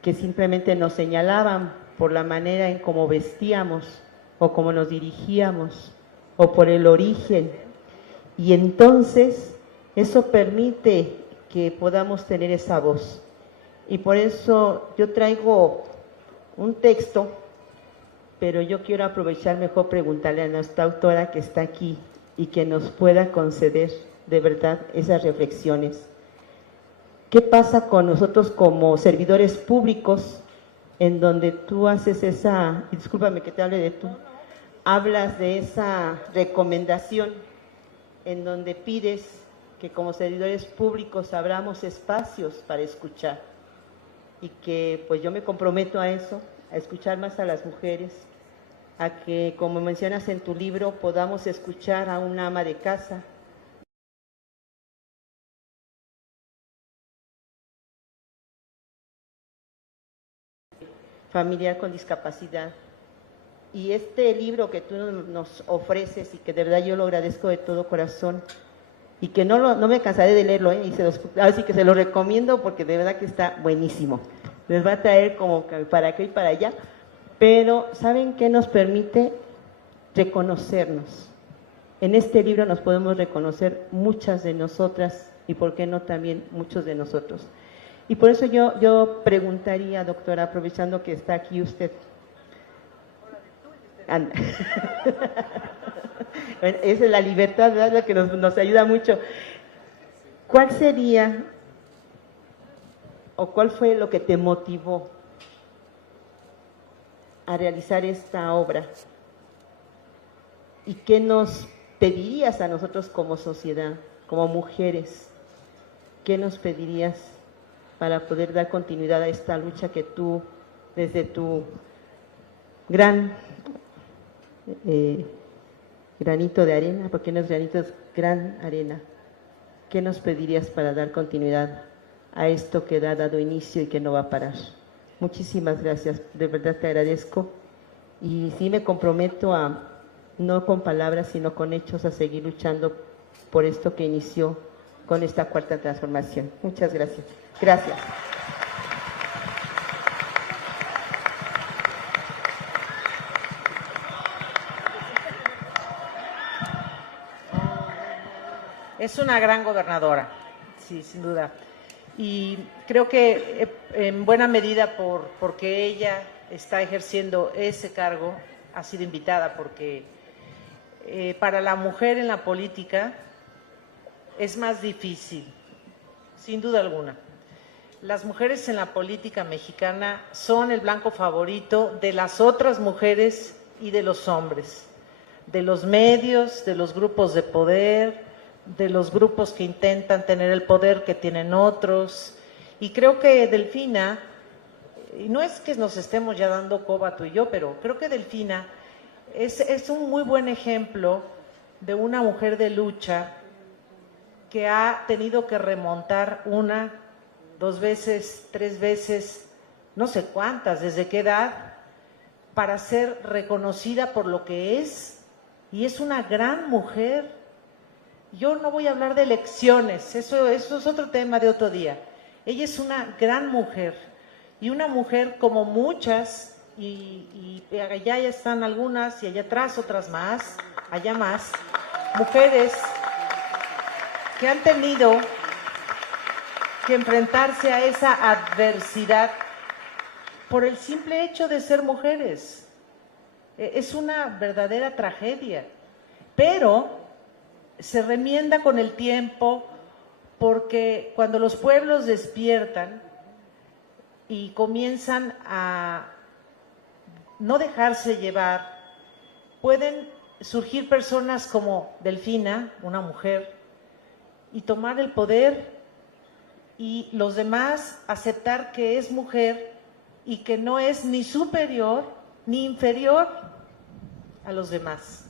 que simplemente nos señalaban por la manera en cómo vestíamos o cómo nos dirigíamos o por el origen. Y entonces eso permite que podamos tener esa voz. Y por eso yo traigo un texto, pero yo quiero aprovechar mejor preguntarle a nuestra autora que está aquí y que nos pueda conceder de verdad esas reflexiones. ¿Qué pasa con nosotros como servidores públicos en donde tú haces esa, y discúlpame que te hable de tú, hablas de esa recomendación en donde pides que como servidores públicos abramos espacios para escuchar y que pues yo me comprometo a eso, a escuchar más a las mujeres, a que, como mencionas en tu libro, podamos escuchar a una ama de casa, familiar con discapacidad. Y este libro que tú nos ofreces y que de verdad yo lo agradezco de todo corazón y que no me cansaré de leerlo, y así que se lo recomiendo porque de verdad que está buenísimo. Les va a traer como para acá y para allá, pero ¿saben qué nos permite? Reconocernos. En este libro nos podemos reconocer muchas de nosotras y por qué no también muchos de nosotros. Y por eso yo preguntaría, doctora, aprovechando que está aquí usted. Anda. Bueno, esa es la libertad, ¿verdad? Lo que nos ayuda mucho. ¿Cuál sería o cuál fue lo que te motivó a realizar esta obra? ¿Y qué nos pedirías a nosotros como sociedad, como mujeres? ¿Qué nos pedirías para poder dar continuidad a esta lucha que tú, desde tu gran granito de arena, porque no es granito, es gran arena, qué nos pedirías para dar continuidad a esto que ha dado inicio y que no va a parar? Muchísimas gracias, de verdad te agradezco y sí me comprometo a, no con palabras, sino con hechos, a seguir luchando por esto que inició con esta cuarta transformación. Muchas gracias. Gracias. Es una gran gobernadora, sí, sin duda. Y creo que en buena medida porque ella está ejerciendo ese cargo, ha sido invitada porque para la mujer en la política es más difícil, sin duda alguna. Las mujeres en la política mexicana son el blanco favorito de las otras mujeres y de los hombres, de los medios, de los grupos de poder, de los grupos que intentan tener el poder que tienen otros. Y creo que Delfina, y no es que nos estemos ya dando coba tú y yo, pero creo que Delfina es un muy buen ejemplo de una mujer de lucha que ha tenido que remontar una, 2 veces, 3 veces, no sé cuántas, desde qué edad, para ser reconocida por lo que es, y es una gran mujer. Yo no voy a hablar de elecciones, eso es otro tema de otro día. Ella es una gran mujer, y una mujer como muchas, y allá ya están algunas, y allá atrás otras más, allá más, mujeres que han tenido que enfrentarse a esa adversidad por el simple hecho de ser mujeres. Es una verdadera tragedia, pero se remienda con el tiempo, porque cuando los pueblos despiertan y comienzan a no dejarse llevar, pueden surgir personas como Delfina, una mujer, y tomar el poder, y los demás aceptar que es mujer y que no es ni superior ni inferior a los demás.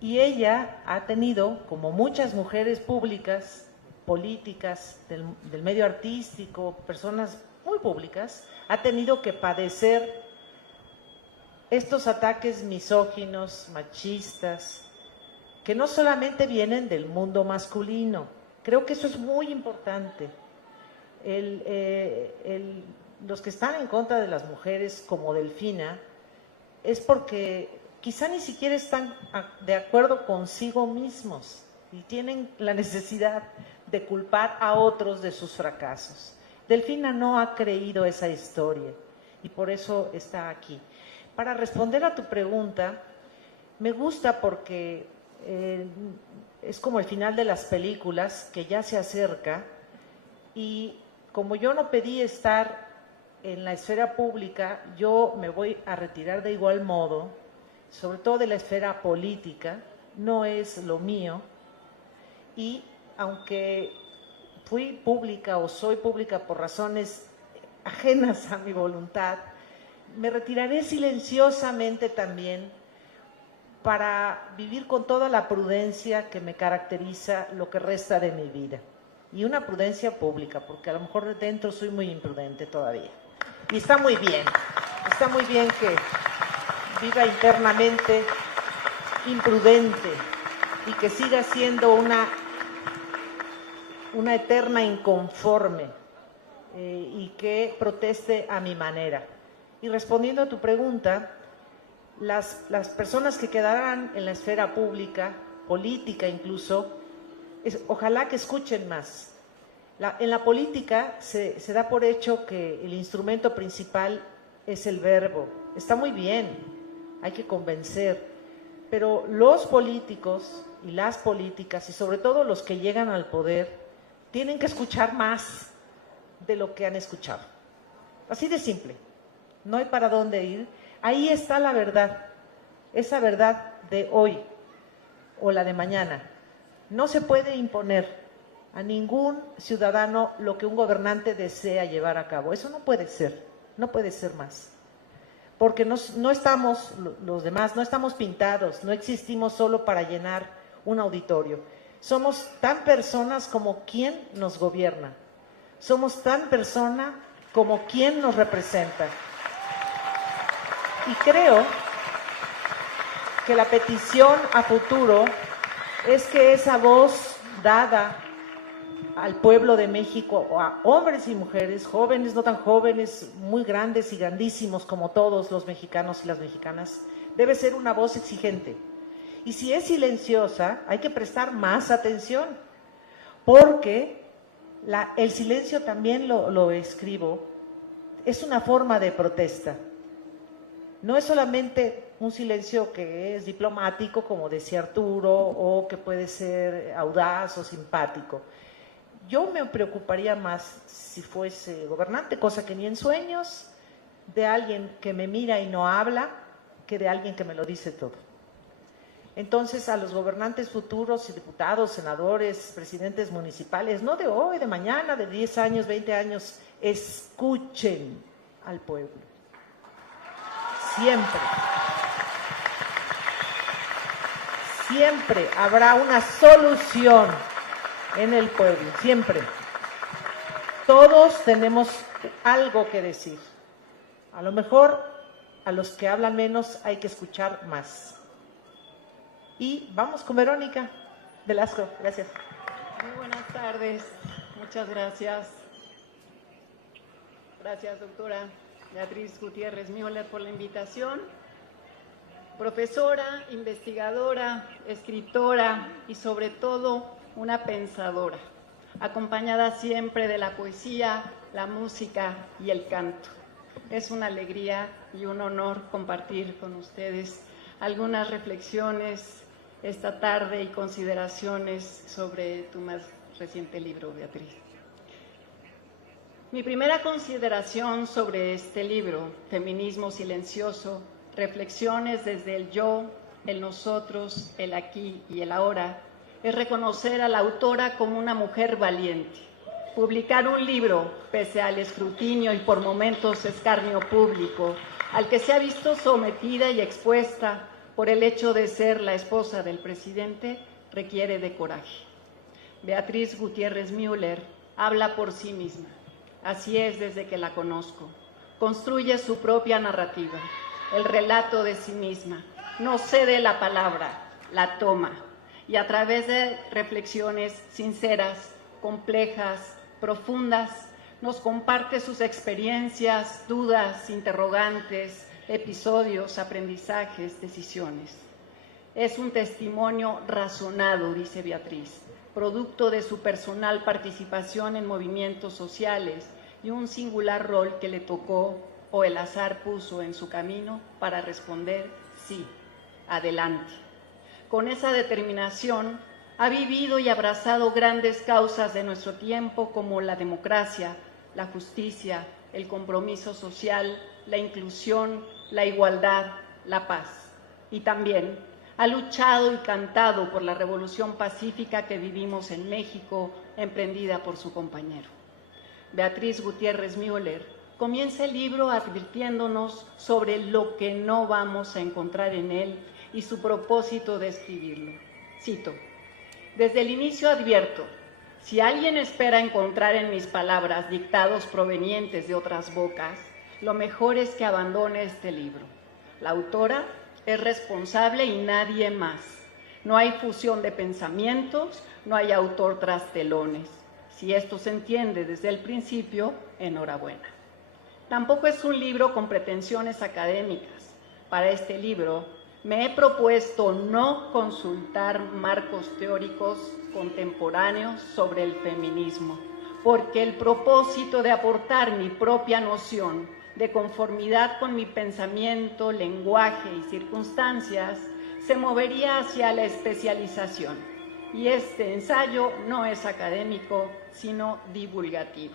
Y ella ha tenido, como muchas mujeres públicas, políticas, del medio artístico, personas muy públicas, ha tenido que padecer estos ataques misóginos, machistas, que no solamente vienen del mundo masculino. Creo que eso es muy importante. Los que están en contra de las mujeres como Delfina es porque quizá ni siquiera están de acuerdo consigo mismos y tienen la necesidad de culpar a otros de sus fracasos. Delfina no ha creído esa historia y por eso está aquí. Para responder a tu pregunta, me gusta porque es como el final de las películas que ya se acerca, y como yo no pedí estar en la esfera pública, yo me voy a retirar de igual modo, sobre todo de la esfera política, no es lo mío, y aunque fui pública o soy pública por razones ajenas a mi voluntad, me retiraré silenciosamente también para vivir con toda la prudencia que me caracteriza lo que resta de mi vida. Y una prudencia pública, porque a lo mejor de dentro soy muy imprudente todavía. Y está muy bien que viva internamente imprudente y que siga siendo una eterna inconforme y que proteste a mi manera. Y respondiendo a tu pregunta, las personas que quedarán en la esfera pública, política incluso, ojalá que escuchen más. En la política se da por hecho que el instrumento principal es el verbo. Está muy bien, hay que convencer, pero los políticos y las políticas, y sobre todo los que llegan al poder, tienen que escuchar más de lo que han escuchado. Así de simple, no hay para dónde ir. Ahí está la verdad, esa verdad de hoy o la de mañana. No se puede imponer a ningún ciudadano lo que un gobernante desea llevar a cabo. Eso no puede ser más. Porque no estamos, los demás, no estamos pintados, no existimos solo para llenar un auditorio. Somos tan personas como quien nos gobierna. Somos tan persona como quien nos representa. Y creo que la petición a futuro es que esa voz dada al pueblo de México, a hombres y mujeres, jóvenes, no tan jóvenes, muy grandes y grandísimos como todos los mexicanos y las mexicanas, debe ser una voz exigente. Y si es silenciosa, hay que prestar más atención, porque el silencio, también lo escribo, es una forma de protesta. No es solamente un silencio que es diplomático, como decía Arturo, o que puede ser audaz o simpático. Yo me preocuparía más si fuese gobernante, cosa que ni en sueños, de alguien que me mira y no habla, que de alguien que me lo dice todo. Entonces, a los gobernantes futuros y diputados, senadores, presidentes municipales, no de hoy, de mañana, de 10 años, 20 años, escuchen al pueblo. Siempre habrá una solución en el pueblo, siempre. Todos tenemos algo que decir. A lo mejor a los que hablan menos hay que escuchar más. Y vamos con Verónica Velasco. Gracias. Muy buenas tardes. Muchas gracias. Gracias, doctora Beatriz Gutiérrez Müller, por la invitación. Profesora, investigadora, escritora y sobre todo una pensadora, acompañada siempre de la poesía, la música y el canto. Es una alegría y un honor compartir con ustedes algunas reflexiones esta tarde y consideraciones sobre tu más reciente libro, Beatriz. Mi primera consideración sobre este libro, Feminismo Silencioso, reflexiones desde el yo, el nosotros, el aquí y el ahora, es reconocer a la autora como una mujer valiente. Publicar un libro, pese al escrutinio y por momentos escarnio público, al que se ha visto sometida y expuesta por el hecho de ser la esposa del presidente, requiere de coraje. Beatriz Gutiérrez Müller habla por sí misma. Así es desde que la conozco. Construye su propia narrativa, el relato de sí misma. No cede la palabra, la toma. Y a través de reflexiones sinceras, complejas, profundas, nos comparte sus experiencias, dudas, interrogantes, episodios, aprendizajes, decisiones. Es un testimonio razonado, dice Beatriz, producto de su personal participación en movimientos sociales y un singular rol que le tocó o el azar puso en su camino para responder sí, adelante. Con esa determinación, ha vivido y abrazado grandes causas de nuestro tiempo como la democracia, la justicia, el compromiso social, la inclusión, la igualdad, la paz. Y también Ha luchado y cantado por la revolución pacífica que vivimos en México, emprendida por su compañero. Beatriz Gutiérrez Müller comienza el libro advirtiéndonos sobre lo que no vamos a encontrar en él y su propósito de escribirlo. Cito: desde el inicio advierto, si alguien espera encontrar en mis palabras dictados provenientes de otras bocas, lo mejor es que abandone este libro. La autora es responsable y nadie más. No hay fusión de pensamientos, no hay autor tras telones. Si esto se entiende desde el principio, enhorabuena. Tampoco es un libro con pretensiones académicas. Para este libro me he propuesto no consultar marcos teóricos contemporáneos sobre el feminismo, porque el propósito de aportar mi propia noción de conformidad con mi pensamiento, lenguaje y circunstancias se movería hacia la especialización. Y este ensayo no es académico, sino divulgativo.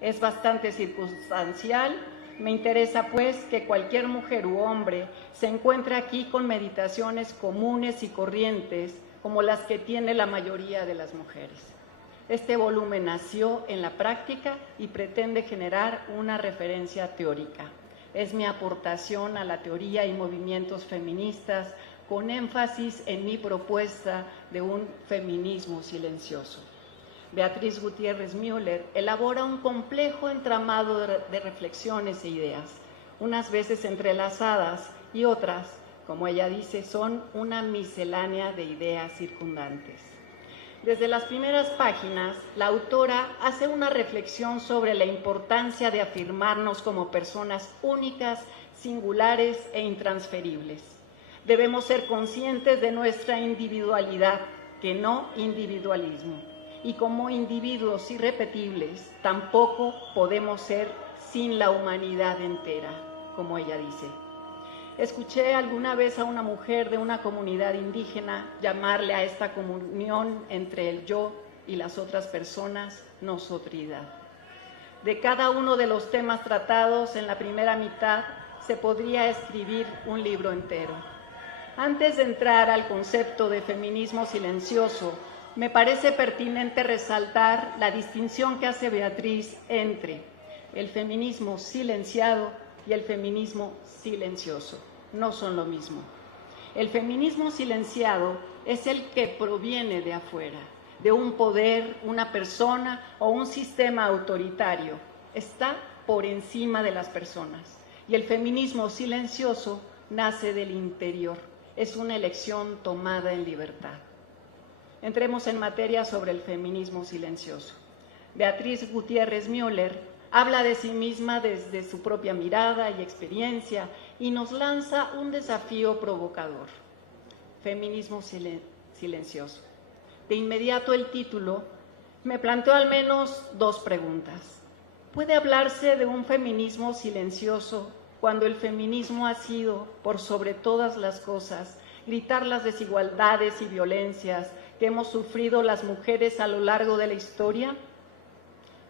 Es bastante circunstancial. Me interesa, pues, que cualquier mujer u hombre se encuentre aquí con meditaciones comunes y corrientes como las que tiene la mayoría de las mujeres. Este volumen nació en la práctica y pretende generar una referencia teórica. Es mi aportación a la teoría y movimientos feministas con énfasis en mi propuesta de un feminismo silencioso. Beatriz Gutiérrez Müller elabora un complejo entramado de reflexiones e ideas, unas veces entrelazadas y otras, como ella dice, son una miscelánea de ideas circundantes. Desde las primeras páginas, la autora hace una reflexión sobre la importancia de afirmarnos como personas únicas, singulares e intransferibles. Debemos ser conscientes de nuestra individualidad, que no individualismo. Y como individuos irrepetibles, tampoco podemos ser sin la humanidad entera, como ella dice. Escuché alguna vez a una mujer de una comunidad indígena llamarle a esta comunión entre el yo y las otras personas nosotridad. De cada uno de los temas tratados en la primera mitad se podría escribir un libro entero. Antes de entrar al concepto de feminismo silencioso, me parece pertinente resaltar la distinción que hace Beatriz entre el feminismo silenciado y el feminismo silencioso. No son lo mismo. El feminismo silenciado es el que proviene de afuera, de un poder, una persona o un sistema autoritario. Está por encima de las personas. Y el feminismo silencioso nace del interior. Es una elección tomada en libertad. Entremos en materia sobre el feminismo silencioso. Beatriz Gutiérrez Müller habla de sí misma desde su propia mirada y experiencia y nos lanza un desafío provocador. Feminismo silencioso. De inmediato el título me planteó al menos dos preguntas. ¿Puede hablarse de un feminismo silencioso cuando el feminismo ha sido, por sobre todas las cosas, gritar las desigualdades y violencias que hemos sufrido las mujeres a lo largo de la historia?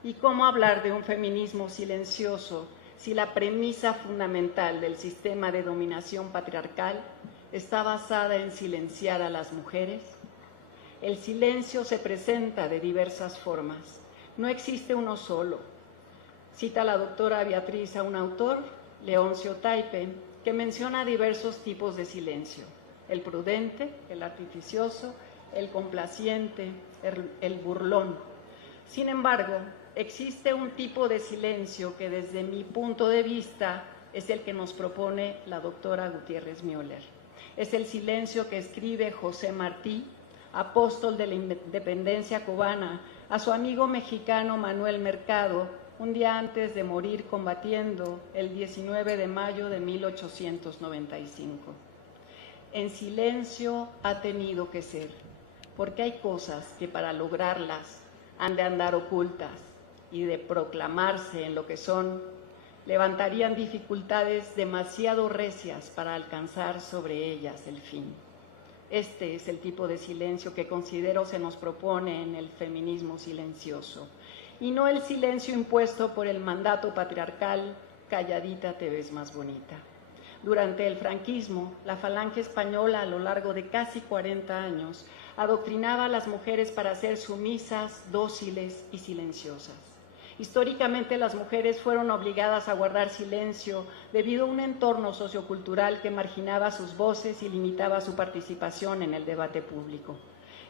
¿Y cómo hablar de un feminismo silencioso si la premisa fundamental del sistema de dominación patriarcal está basada en silenciar a las mujeres? El silencio se presenta de diversas formas. No existe uno solo. Cita la doctora Beatriz a un autor, Leoncio Taipe, que menciona diversos tipos de silencio: el prudente, el artificioso, el complaciente, el burlón. Sin embargo, existe un tipo de silencio que desde mi punto de vista es el que nos propone la doctora Gutiérrez Müller. Es el silencio que escribe José Martí, apóstol de la independencia cubana, a su amigo mexicano Manuel Mercado, un día antes de morir combatiendo el 19 de mayo de 1895. En silencio ha tenido que ser, porque hay cosas que para lograrlas han de andar ocultas y de proclamarse en lo que son, levantarían dificultades demasiado recias para alcanzar sobre ellas el fin. Este es el tipo de silencio que considero se nos propone en el feminismo silencioso, y no el silencio impuesto por el mandato patriarcal, calladita te ves más bonita. Durante el franquismo, la Falange Española, a lo largo de casi 40 años, adoctrinaba a las mujeres para ser sumisas, dóciles y silenciosas. Históricamente, las mujeres fueron obligadas a guardar silencio debido a un entorno sociocultural que marginaba sus voces y limitaba su participación en el debate público.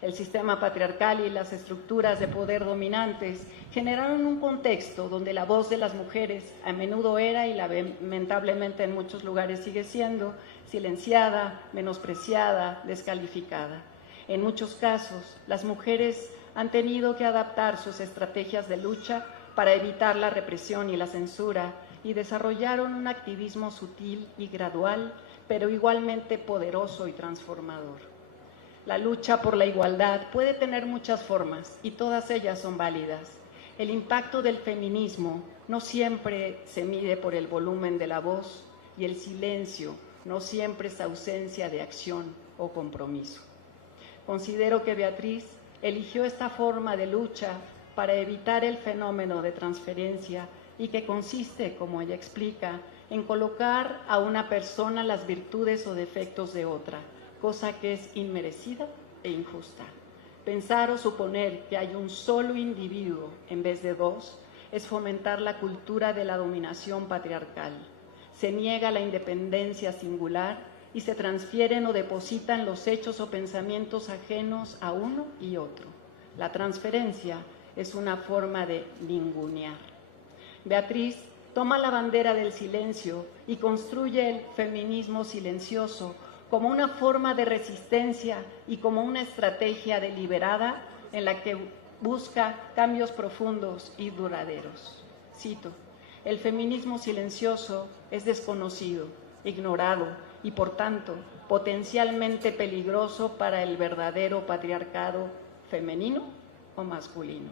El sistema patriarcal y las estructuras de poder dominantes generaron un contexto donde la voz de las mujeres a menudo era, y lamentablemente en muchos lugares sigue siendo, silenciada, menospreciada, descalificada. En muchos casos, las mujeres han tenido que adaptar sus estrategias de lucha para evitar la represión y la censura, y desarrollaron un activismo sutil y gradual, pero igualmente poderoso y transformador. La lucha por la igualdad puede tener muchas formas y todas ellas son válidas. El impacto del feminismo no siempre se mide por el volumen de la voz, y el silencio no siempre es ausencia de acción o compromiso. Considero que Beatriz eligió esta forma de lucha para evitar el fenómeno de transferencia, y que consiste, como ella explica, en colocar a una persona las virtudes o defectos de otra, cosa que es inmerecida e injusta. Pensar o suponer que hay un solo individuo en vez de dos es fomentar la cultura de la dominación patriarcal. Se niega la independencia singular y se transfieren o depositan los hechos o pensamientos ajenos a uno y otro. La transferencia es una forma de ningunear. Beatriz toma la bandera del silencio y construye el feminismo silencioso como una forma de resistencia y como una estrategia deliberada en la que busca cambios profundos y duraderos. Cito: el feminismo silencioso es desconocido, ignorado y, por tanto, potencialmente peligroso para el verdadero patriarcado femenino o masculino.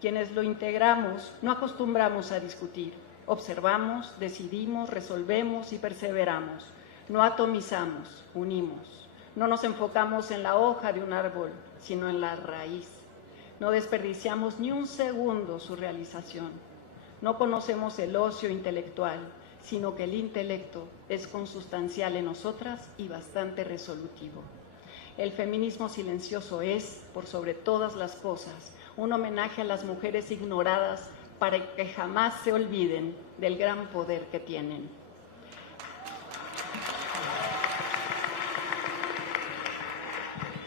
Quienes lo integramos no acostumbramos a discutir, observamos, decidimos, resolvemos y perseveramos. No atomizamos, unimos. No nos enfocamos en la hoja de un árbol, sino en la raíz. No desperdiciamos ni un segundo su realización. No conocemos el ocio intelectual, sino que el intelecto es consustancial en nosotras y bastante resolutivo. El feminismo silencioso es, por sobre todas las cosas, un homenaje a las mujeres ignoradas para que jamás se olviden del gran poder que tienen.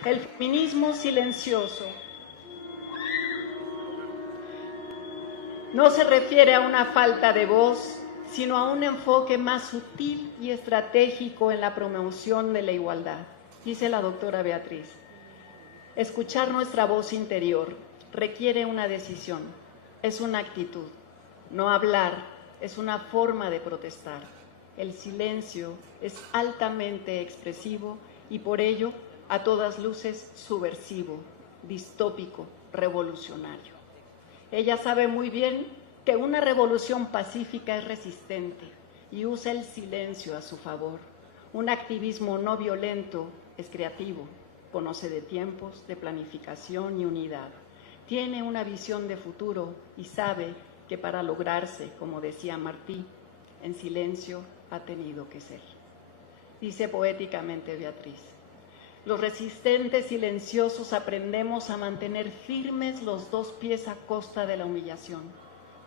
El feminismo silencioso no se refiere a una falta de voz, sino a un enfoque más sutil y estratégico en la promoción de la igualdad. Dice la doctora Beatriz: escuchar nuestra voz interior requiere una decisión, es una actitud. No hablar es una forma de protestar. El silencio es altamente expresivo y por ello, a todas luces, subversivo, distópico, revolucionario. Ella sabe muy bien que una revolución pacífica es resistente y usa el silencio a su favor. Un activismo no violento es creativo, conoce de tiempos, de planificación y unidad. Tiene una visión de futuro y sabe que para lograrse, como decía Martí, en silencio ha tenido que ser. Dice poéticamente Beatriz: los resistentes silenciosos aprendemos a mantener firmes los dos pies a costa de la humillación,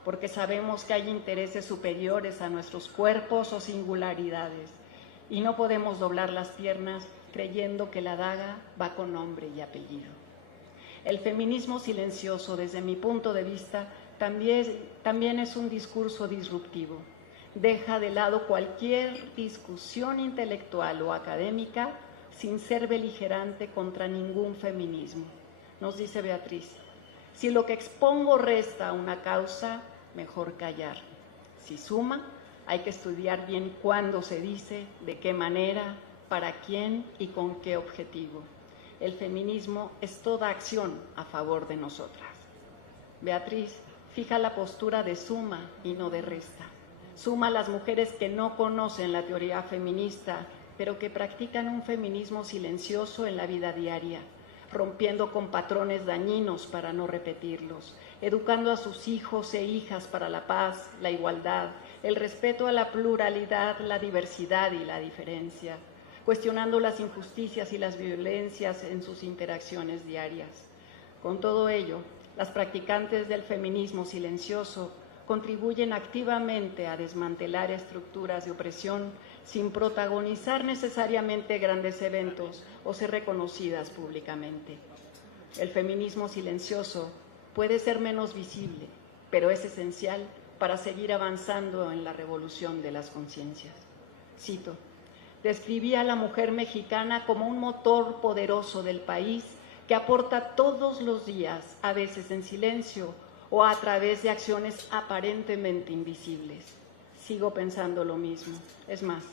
porque sabemos que hay intereses superiores a nuestros cuerpos o singularidades, y no podemos doblar las piernas creyendo que la daga va con nombre y apellido. El feminismo silencioso, desde mi punto de vista, también es un discurso disruptivo. Deja de lado cualquier discusión intelectual o académica sin ser beligerante contra ningún feminismo. Nos dice Beatriz: si lo que expongo resta a una causa, mejor callar. Si suma, hay que estudiar bien cuándo se dice, de qué manera, para quién y con qué objetivo. El feminismo es toda acción a favor de nosotras. Beatriz fija la postura de suma y no de resta. Suma a las mujeres que no conocen la teoría feminista, pero que practican un feminismo silencioso en la vida diaria, rompiendo con patrones dañinos para no repetirlos, educando a sus hijos e hijas para la paz, la igualdad, el respeto a la pluralidad, la diversidad y la diferencia, cuestionando las injusticias y las violencias en sus interacciones diarias. Con todo ello, las practicantes del feminismo silencioso contribuyen activamente a desmantelar estructuras de opresión sin protagonizar necesariamente grandes eventos o ser reconocidas públicamente. El feminismo silencioso puede ser menos visible, pero es esencial para seguir avanzando en la revolución de las conciencias. Cito: describía a la mujer mexicana como un motor poderoso del país que aporta todos los días, a veces en silencio o a través de acciones aparentemente invisibles. Sigo pensando lo mismo. Es más,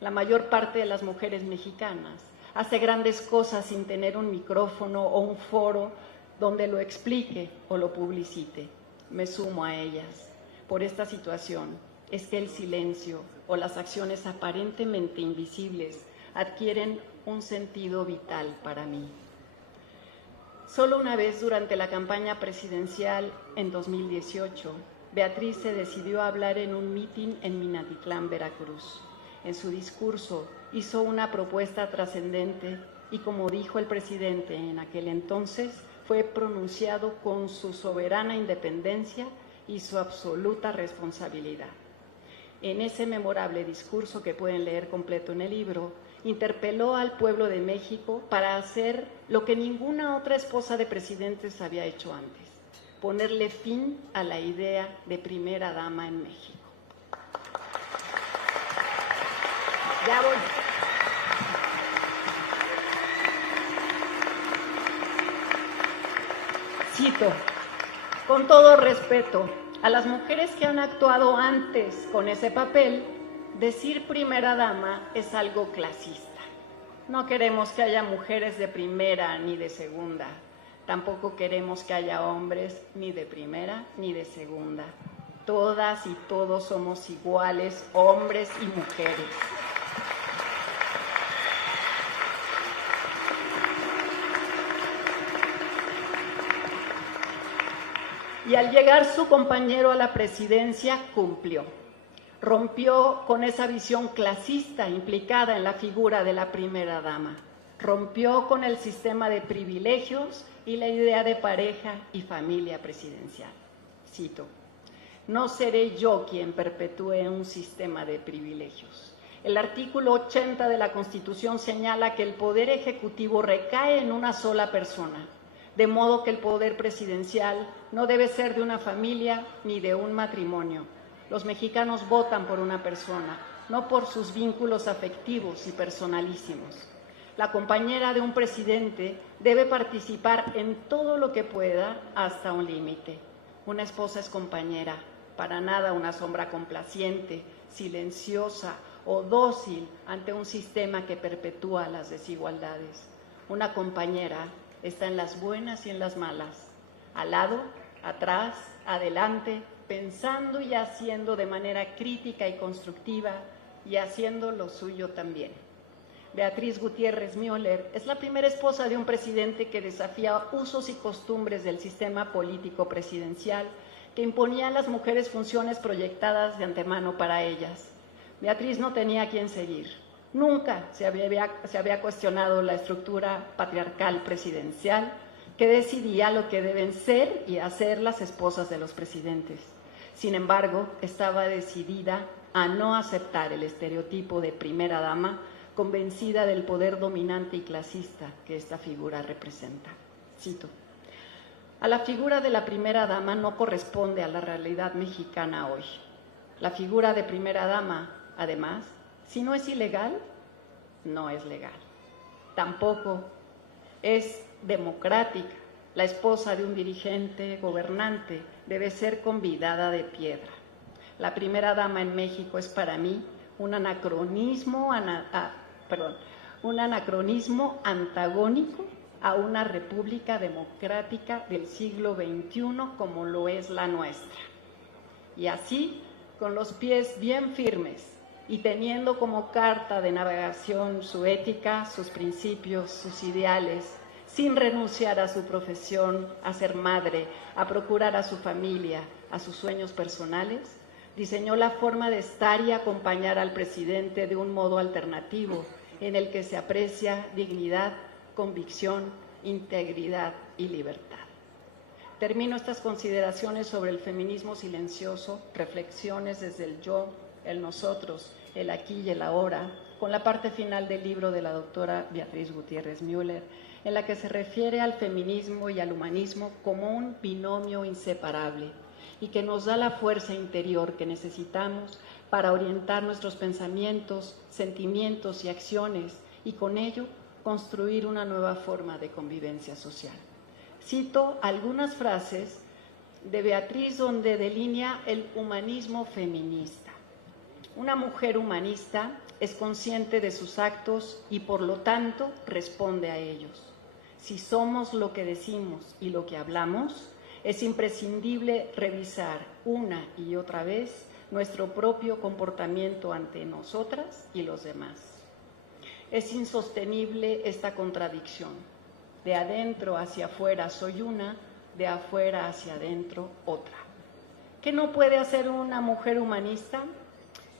la mayor parte de las mujeres mexicanas hace grandes cosas sin tener un micrófono o un foro donde lo explique o lo publicite. Me sumo a ellas. Por esta situación es que el silencio o las acciones aparentemente invisibles adquieren un sentido vital para mí. Solo una vez durante la campaña presidencial en 2018, Beatriz se decidió a hablar en un mitin en Minatitlán, Veracruz. En su discurso hizo una propuesta trascendente y, como dijo el presidente en aquel entonces, fue pronunciado con su soberana independencia y su absoluta responsabilidad. En ese memorable discurso, que pueden leer completo en el libro, interpeló al pueblo de México para hacer lo que ninguna otra esposa de presidentes había hecho antes: ponerle fin a la idea de primera dama en México. Ya voy. Cito: con todo respeto a las mujeres que han actuado antes con ese papel, decir primera dama es algo clasista. No queremos que haya mujeres de primera ni de segunda. Tampoco queremos que haya hombres ni de primera ni de segunda. Todas y todos somos iguales, hombres y mujeres. Y al llegar su compañero a la presidencia, cumplió. Rompió con esa visión clasista implicada en la figura de la primera dama. Rompió con el sistema de privilegios y la idea de pareja y familia presidencial. Cito: no seré yo quien perpetúe un sistema de privilegios. El artículo 80 de la Constitución señala que el poder ejecutivo recae en una sola persona, de modo que el poder presidencial no debe ser de una familia ni de un matrimonio. Los mexicanos votan por una persona, no por sus vínculos afectivos y personalísimos. La compañera de un presidente debe participar en todo lo que pueda hasta un límite. Una esposa es compañera, para nada una sombra complaciente, silenciosa o dócil ante un sistema que perpetúa las desigualdades. Una compañera está en las buenas y en las malas, al lado, atrás, adelante, pensando y haciendo de manera crítica y constructiva, y haciendo lo suyo también. Beatriz Gutiérrez Müller es la primera esposa de un presidente que desafía usos y costumbres del sistema político presidencial que imponía a las mujeres funciones proyectadas de antemano para ellas. Beatriz no tenía a quién seguir. Nunca se había cuestionado la estructura patriarcal presidencial que decidía lo que deben ser y hacer las esposas de los presidentes. Sin embargo, estaba decidida a no aceptar el estereotipo de primera dama, convencida del poder dominante y clasista que esta figura representa. Cito: a la figura de la primera dama no corresponde a la realidad mexicana hoy. La figura de primera dama, además, si no es ilegal, no es legal. Tampoco es democrática. La esposa de un dirigente gobernante debe ser convidada de piedra. La primera dama en México es para mí un anacronismo antagónico a una república democrática del siglo XXI como lo es la nuestra. Y así, con los pies bien firmes y teniendo como carta de navegación su ética, sus principios, sus ideales, sin renunciar a su profesión, a ser madre, a procurar a su familia, a sus sueños personales, Diseñó la forma de estar y acompañar al presidente de un modo alternativo, en el que se aprecia dignidad, convicción, integridad y libertad. Termino estas consideraciones sobre el feminismo silencioso, reflexiones desde el yo, el nosotros, el aquí y el ahora, con la parte final del libro de la doctora Beatriz Gutiérrez Müller, en la que se refiere al feminismo y al humanismo como un binomio inseparable y que nos da la fuerza interior que necesitamos para orientar nuestros pensamientos, sentimientos y acciones y con ello construir una nueva forma de convivencia social. Cito algunas frases de Beatriz donde delinea el humanismo feminista. Una mujer humanista es consciente de sus actos y por lo tanto responde a ellos. Si somos lo que decimos y lo que hablamos, es imprescindible revisar una y otra vez nuestro propio comportamiento ante nosotras y los demás. Es insostenible esta contradicción. De adentro hacia afuera soy una, de afuera hacia adentro otra. ¿Qué no puede hacer una mujer humanista?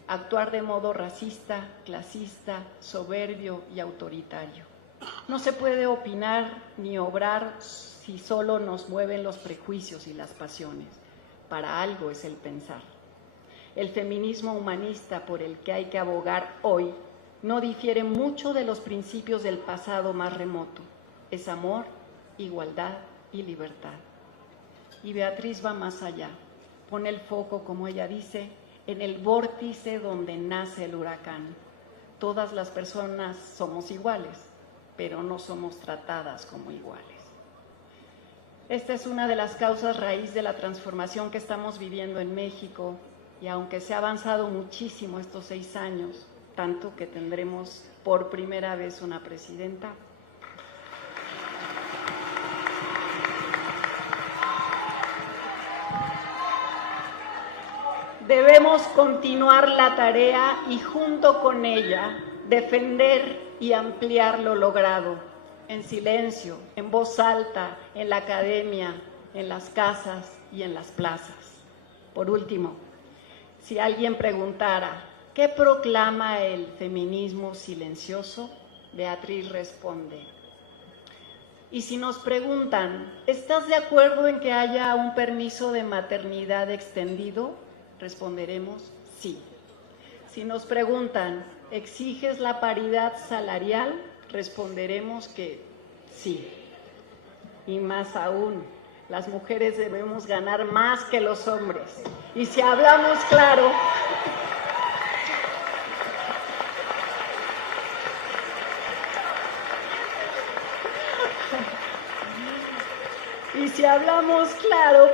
Actuar de modo racista, clasista, soberbio y autoritario. No se puede opinar ni obrar si solo nos mueven los prejuicios y las pasiones. Para algo es el pensar. El feminismo humanista por el que hay que abogar hoy no difiere mucho de los principios del pasado más remoto. Es amor, igualdad y libertad. Y Beatriz va más allá. Pone el foco, como ella dice, en el vórtice donde nace el huracán. Todas las personas somos iguales, pero no somos tratadas como iguales. Esta es una de las causas raíz de la transformación que estamos viviendo en México y aunque se ha avanzado muchísimo estos 6 años, tanto que tendremos por primera vez una presidenta, debemos continuar la tarea y junto con ella defender y ampliar lo logrado, en silencio, en voz alta, en la academia, en las casas y en las plazas. Por último, si alguien preguntara, ¿qué proclama el feminismo silencioso? Beatriz responde. Y si nos preguntan, ¿estás de acuerdo en que haya un permiso de maternidad extendido? Responderemos sí. Si nos preguntan, ¿exiges la paridad salarial? Responderemos que sí. Y más aún, las mujeres debemos ganar más que los hombres. Y si hablamos claro,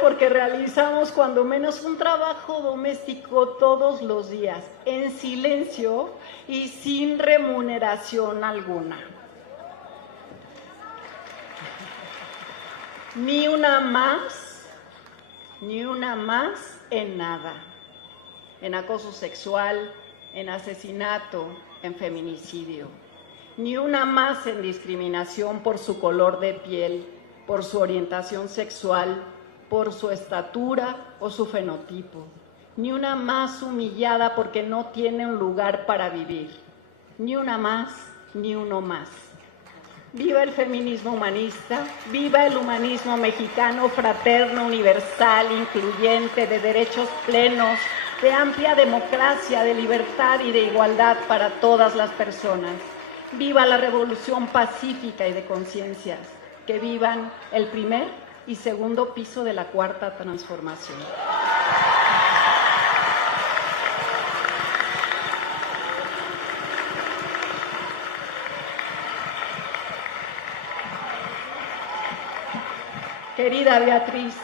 porque realizamos cuando menos un trabajo doméstico todos los días, en silencio y sin remuneración alguna. Ni una más en nada. En acoso sexual, en asesinato, en feminicidio. Ni una más en discriminación por su color de piel, por su orientación sexual, por su estatura o su fenotipo. Ni una más humillada porque no tiene un lugar para vivir. Ni una más, ni uno más. Viva el feminismo humanista, viva el humanismo mexicano fraterno, universal, incluyente, de derechos plenos, de amplia democracia, de libertad y de igualdad para todas las personas. Viva la revolución pacífica y de conciencias. Que vivan el primer y segundo piso de la cuarta transformación. Querida Beatriz,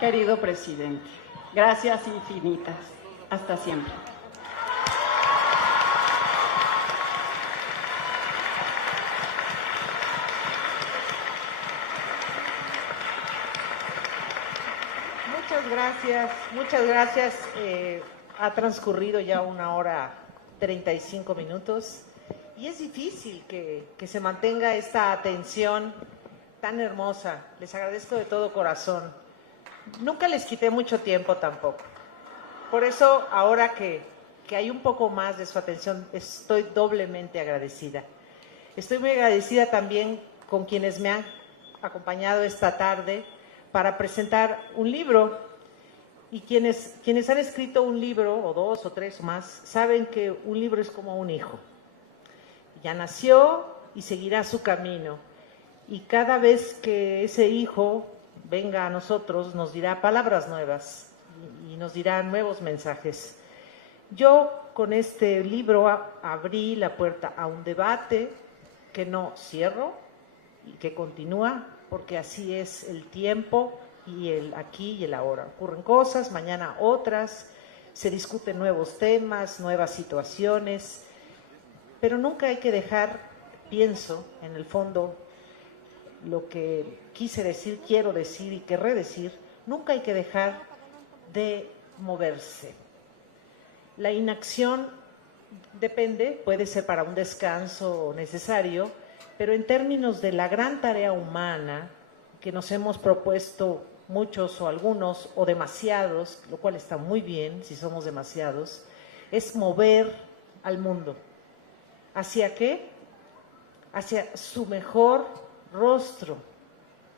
querido presidente, gracias infinitas. Hasta siempre. Muchas gracias. Ha transcurrido ya 1:35 y es difícil que se mantenga esta atención tan hermosa. Les agradezco de todo corazón. Nunca les quité mucho tiempo tampoco. Por eso, ahora que hay un poco más de su atención, estoy doblemente agradecida. Estoy muy agradecida también con quienes me han acompañado esta tarde para presentar un libro. Y quienes han escrito un libro, o dos, o tres, o más, saben que un libro es como un hijo. Ya nació y seguirá su camino. Y cada vez que ese hijo venga a nosotros, nos dirá palabras nuevas y nos dirá nuevos mensajes. Yo con este libro abrí la puerta a un debate que no cierro y que continúa, porque así es el tiempo y el aquí y el ahora. Ocurren cosas, mañana otras, se discuten nuevos temas, nuevas situaciones, pero nunca hay que dejar, pienso, en el fondo, lo que quise decir, quiero decir y querré decir, nunca hay que dejar de moverse. La inacción depende, puede ser para un descanso necesario, pero en términos de la gran tarea humana que nos hemos propuesto muchos o algunos o demasiados, lo cual está muy bien si somos demasiados, es mover al mundo. ¿Hacia qué? Hacia su mejor rostro,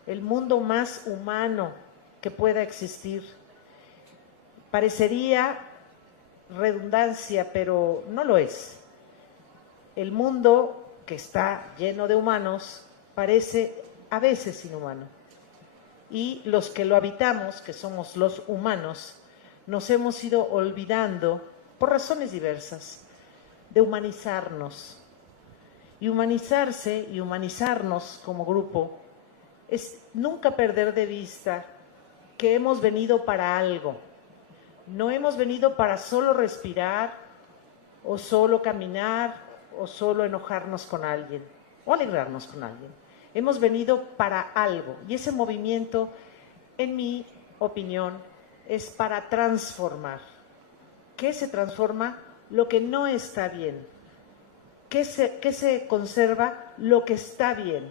el mundo más humano que pueda existir. Parecería redundancia, pero no lo es. El mundo que está lleno de humanos parece a veces inhumano. Y los que lo habitamos, que somos los humanos, nos hemos ido olvidando, por razones diversas, de humanizarnos. Y humanizarse y humanizarnos como grupo es nunca perder de vista que hemos venido para algo. No hemos venido para solo respirar, o solo caminar, o solo enojarnos con alguien, o alegrarnos con alguien. Hemos venido para algo, y ese movimiento, en mi opinión, es para transformar. ¿Qué se transforma? Lo que no está bien. ¿Qué se conserva? Lo que está bien.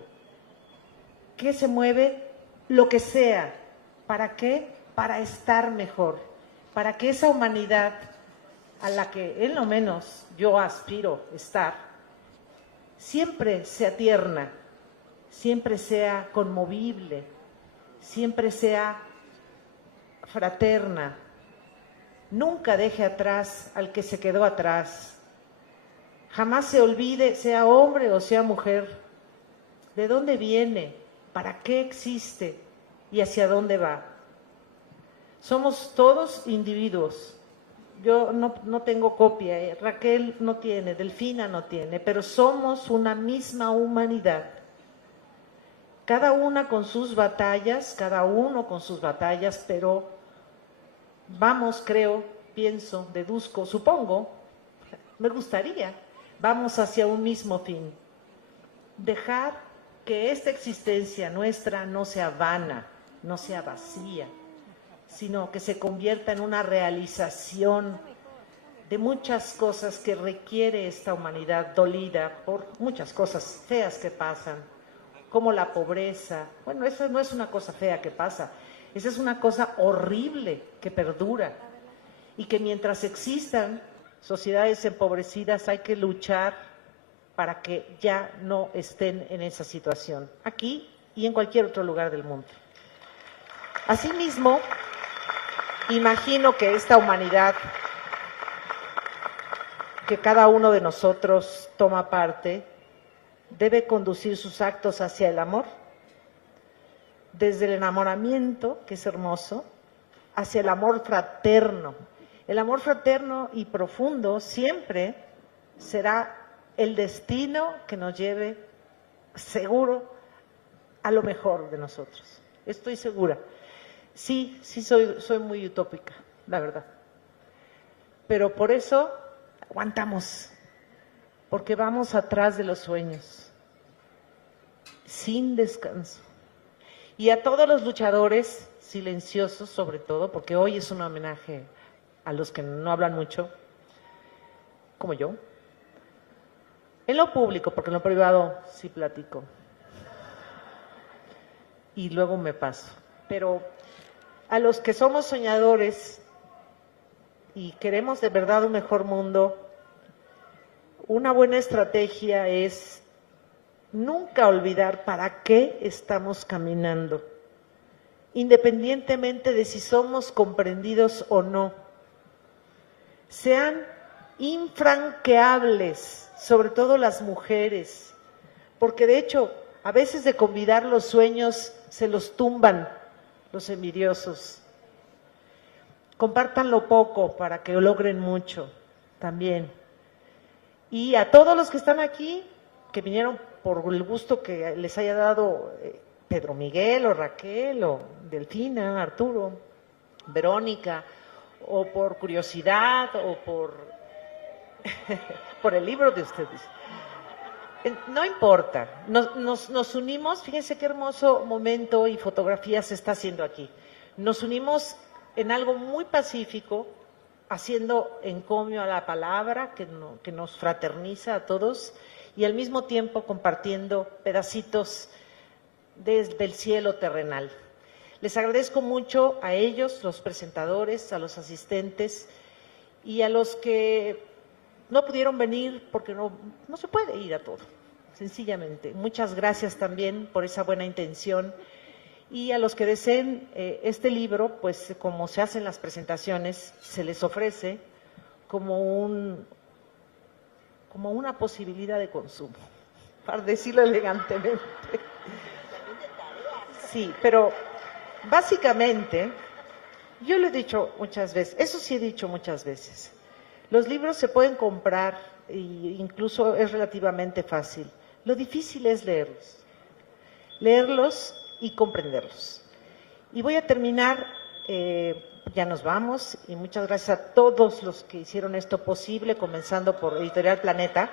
¿Qué se mueve? Lo que sea. ¿Para qué? Para estar mejor. Para que esa humanidad a la que en lo menos yo aspiro estar, siempre sea tierna, siempre sea conmovible, siempre sea fraterna, nunca deje atrás al que se quedó atrás, jamás se olvide, sea hombre o sea mujer, de dónde viene, para qué existe y hacia dónde va. Somos todos individuos. Yo no tengo copia, Raquel no tiene, Delfina no tiene, pero somos una misma humanidad. Cada una con sus batallas, cada uno con sus batallas, pero vamos, creo, pienso, deduzco, supongo, me gustaría, vamos hacia un mismo fin. Dejar que esta existencia nuestra no sea vana, no sea vacía, sino que se convierta en una realización de muchas cosas que requiere esta humanidad dolida por muchas cosas feas que pasan, como la pobreza. Bueno, esa no es una cosa fea que pasa, esa es una cosa horrible que perdura y que mientras existan sociedades empobrecidas hay que luchar para que ya no estén en esa situación, aquí y en cualquier otro lugar del mundo. Asimismo, imagino que esta humanidad que cada uno de nosotros toma parte debe conducir sus actos hacia el amor, desde el enamoramiento, que es hermoso, hacia el amor fraterno. El amor fraterno y profundo siempre será el destino que nos lleve seguro a lo mejor de nosotros. Estoy segura. Sí, soy muy utópica, la verdad. Pero por eso aguantamos, porque vamos atrás de los sueños, sin descanso. Y a todos los luchadores silenciosos, sobre todo, porque hoy es un homenaje a los que no hablan mucho, como yo. En lo público, porque en lo privado sí platico. Y luego me paso. Pero a los que somos soñadores y queremos de verdad un mejor mundo, una buena estrategia es nunca olvidar para qué estamos caminando, independientemente de si somos comprendidos o no. Sean infranqueables, sobre todo las mujeres, porque de hecho a veces de convidar los sueños se los tumban los envidiosos. Compártanlo poco para que logren mucho también. Y a todos los que están aquí, que vinieron por el gusto que les haya dado Pedro Miguel o Raquel o Delfina, Arturo, Verónica, o por curiosidad o por, por el libro de ustedes. No importa, nos unimos, fíjense qué hermoso momento y fotografía se está haciendo aquí. Nos unimos en algo muy pacífico, haciendo encomio a la palabra que nos fraterniza a todos y al mismo tiempo compartiendo pedacitos desde el cielo terrenal. Les agradezco mucho a ellos, los presentadores, a los asistentes y a los que no pudieron venir porque no se puede ir a todo, sencillamente. Muchas gracias también por esa buena intención. Y a los que deseen este libro, pues como se hacen las presentaciones, se les ofrece como una posibilidad de consumo, para decirlo elegantemente. Sí, pero básicamente, yo lo he dicho muchas veces, eso sí he dicho muchas veces, los libros se pueden comprar e incluso es relativamente fácil. Lo difícil es leerlos y comprenderlos. Y voy a terminar, ya nos vamos, y muchas gracias a todos los que hicieron esto posible, comenzando por Editorial Planeta.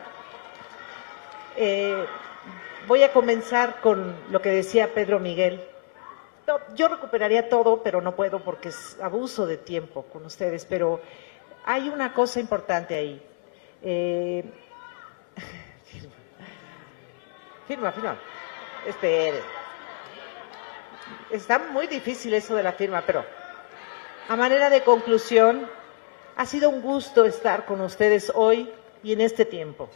Voy a comenzar con lo que decía Pedro Miguel. No, yo recuperaría todo, pero no puedo porque es abuso de tiempo con ustedes, pero hay una cosa importante ahí. Firma. Espere. Está muy difícil eso de la firma, pero a manera de conclusión, ha sido un gusto estar con ustedes hoy y en este tiempo.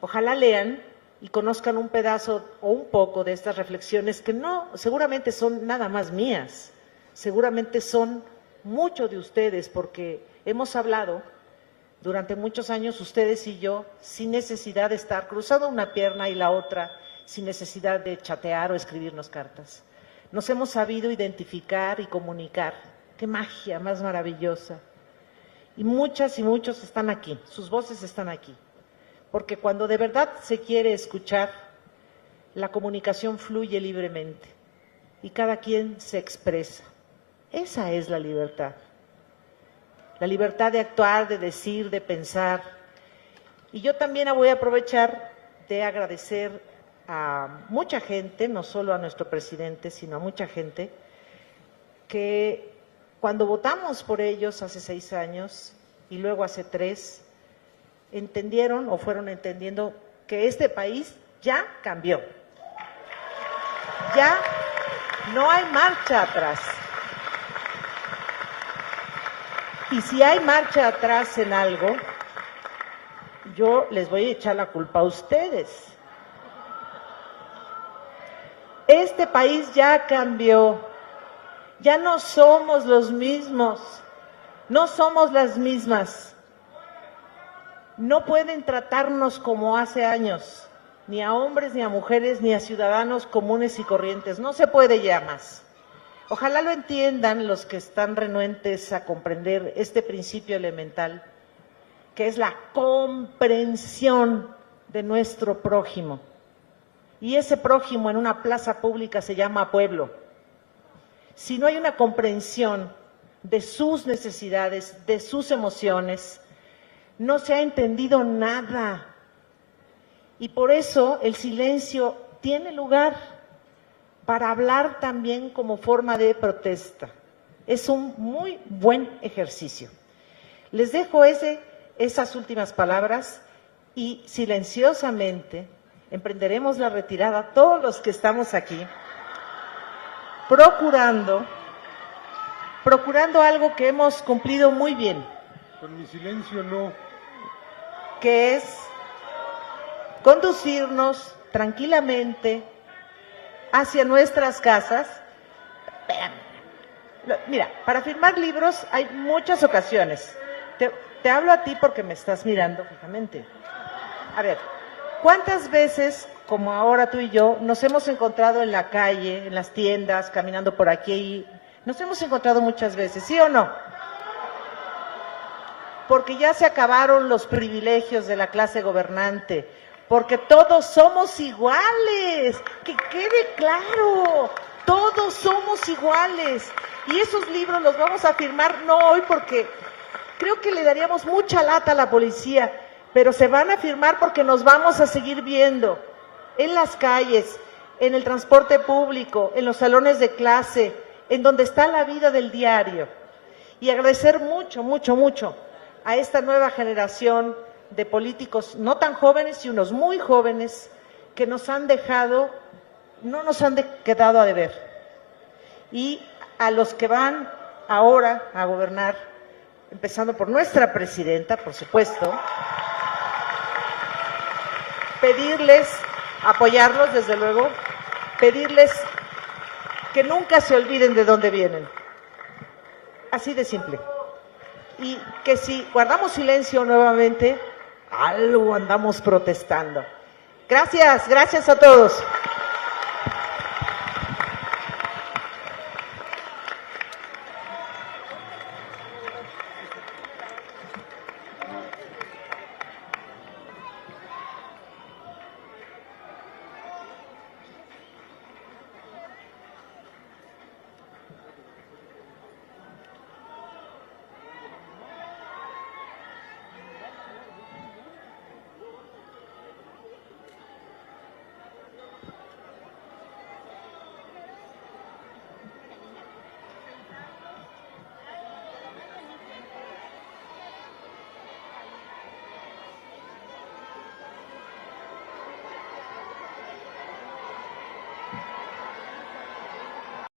Ojalá lean y conozcan un pedazo o un poco de estas reflexiones que no seguramente son nada más mías, seguramente son mucho de ustedes, porque hemos hablado durante muchos años ustedes y yo sin necesidad de estar cruzando una pierna y la otra, sin necesidad de chatear o escribirnos cartas. Nos hemos sabido identificar y comunicar. ¡Qué magia más maravillosa! Y muchas y muchos están aquí, sus voces están aquí. Porque cuando de verdad se quiere escuchar, la comunicación fluye libremente y cada quien se expresa. Esa es la libertad. La libertad de actuar, de decir, de pensar. Y yo también voy a aprovechar de agradecer a mucha gente, no solo a nuestro presidente, sino a mucha gente, que cuando votamos por ellos hace 6 años y luego hace 3, entendieron o fueron entendiendo que este país ya cambió. Ya no hay marcha atrás. Y si hay marcha atrás en algo, yo les voy a echar la culpa a ustedes. Este país ya cambió, ya no somos los mismos, no somos las mismas. No pueden tratarnos como hace años, ni a hombres, ni a mujeres, ni a ciudadanos comunes y corrientes. No se puede ya más. Ojalá lo entiendan los que están renuentes a comprender este principio elemental, que es la comprensión de nuestro prójimo. Y ese prójimo en una plaza pública se llama pueblo. Si no hay una comprensión de sus necesidades, de sus emociones, no se ha entendido nada. Y por eso el silencio tiene lugar para hablar también como forma de protesta. Es un muy buen ejercicio. Les dejo esas últimas palabras y silenciosamente emprenderemos la retirada, todos los que estamos aquí, procurando algo que hemos cumplido muy bien, Con mi silencio no. que es conducirnos tranquilamente hacia nuestras casas. Espérame. Mira, para firmar libros hay muchas ocasiones. Te hablo a ti porque me estás mirando fijamente. A ver, ¿cuántas veces, como ahora tú y yo, nos hemos encontrado en la calle, en las tiendas, caminando por aquí? Nos hemos encontrado muchas veces, ¿sí o no? Porque ya se acabaron los privilegios de la clase gobernante, porque todos somos iguales, que quede claro, todos somos iguales. Y esos libros los vamos a firmar no hoy porque creo que le daríamos mucha lata a la policía, pero se van a firmar porque nos vamos a seguir viendo en las calles, en el transporte público, en los salones de clase, en donde está la vida del diario. Y agradecer mucho, mucho, mucho a esta nueva generación de políticos no tan jóvenes y unos muy jóvenes que nos han dejado, no nos han quedado a deber. Y a los que van ahora a gobernar, empezando por nuestra presidenta, por supuesto, pedirles, apoyarlos desde luego, pedirles que nunca se olviden de dónde vienen. Así de simple. Y que si guardamos silencio nuevamente, algo andamos protestando. Gracias, gracias a todos.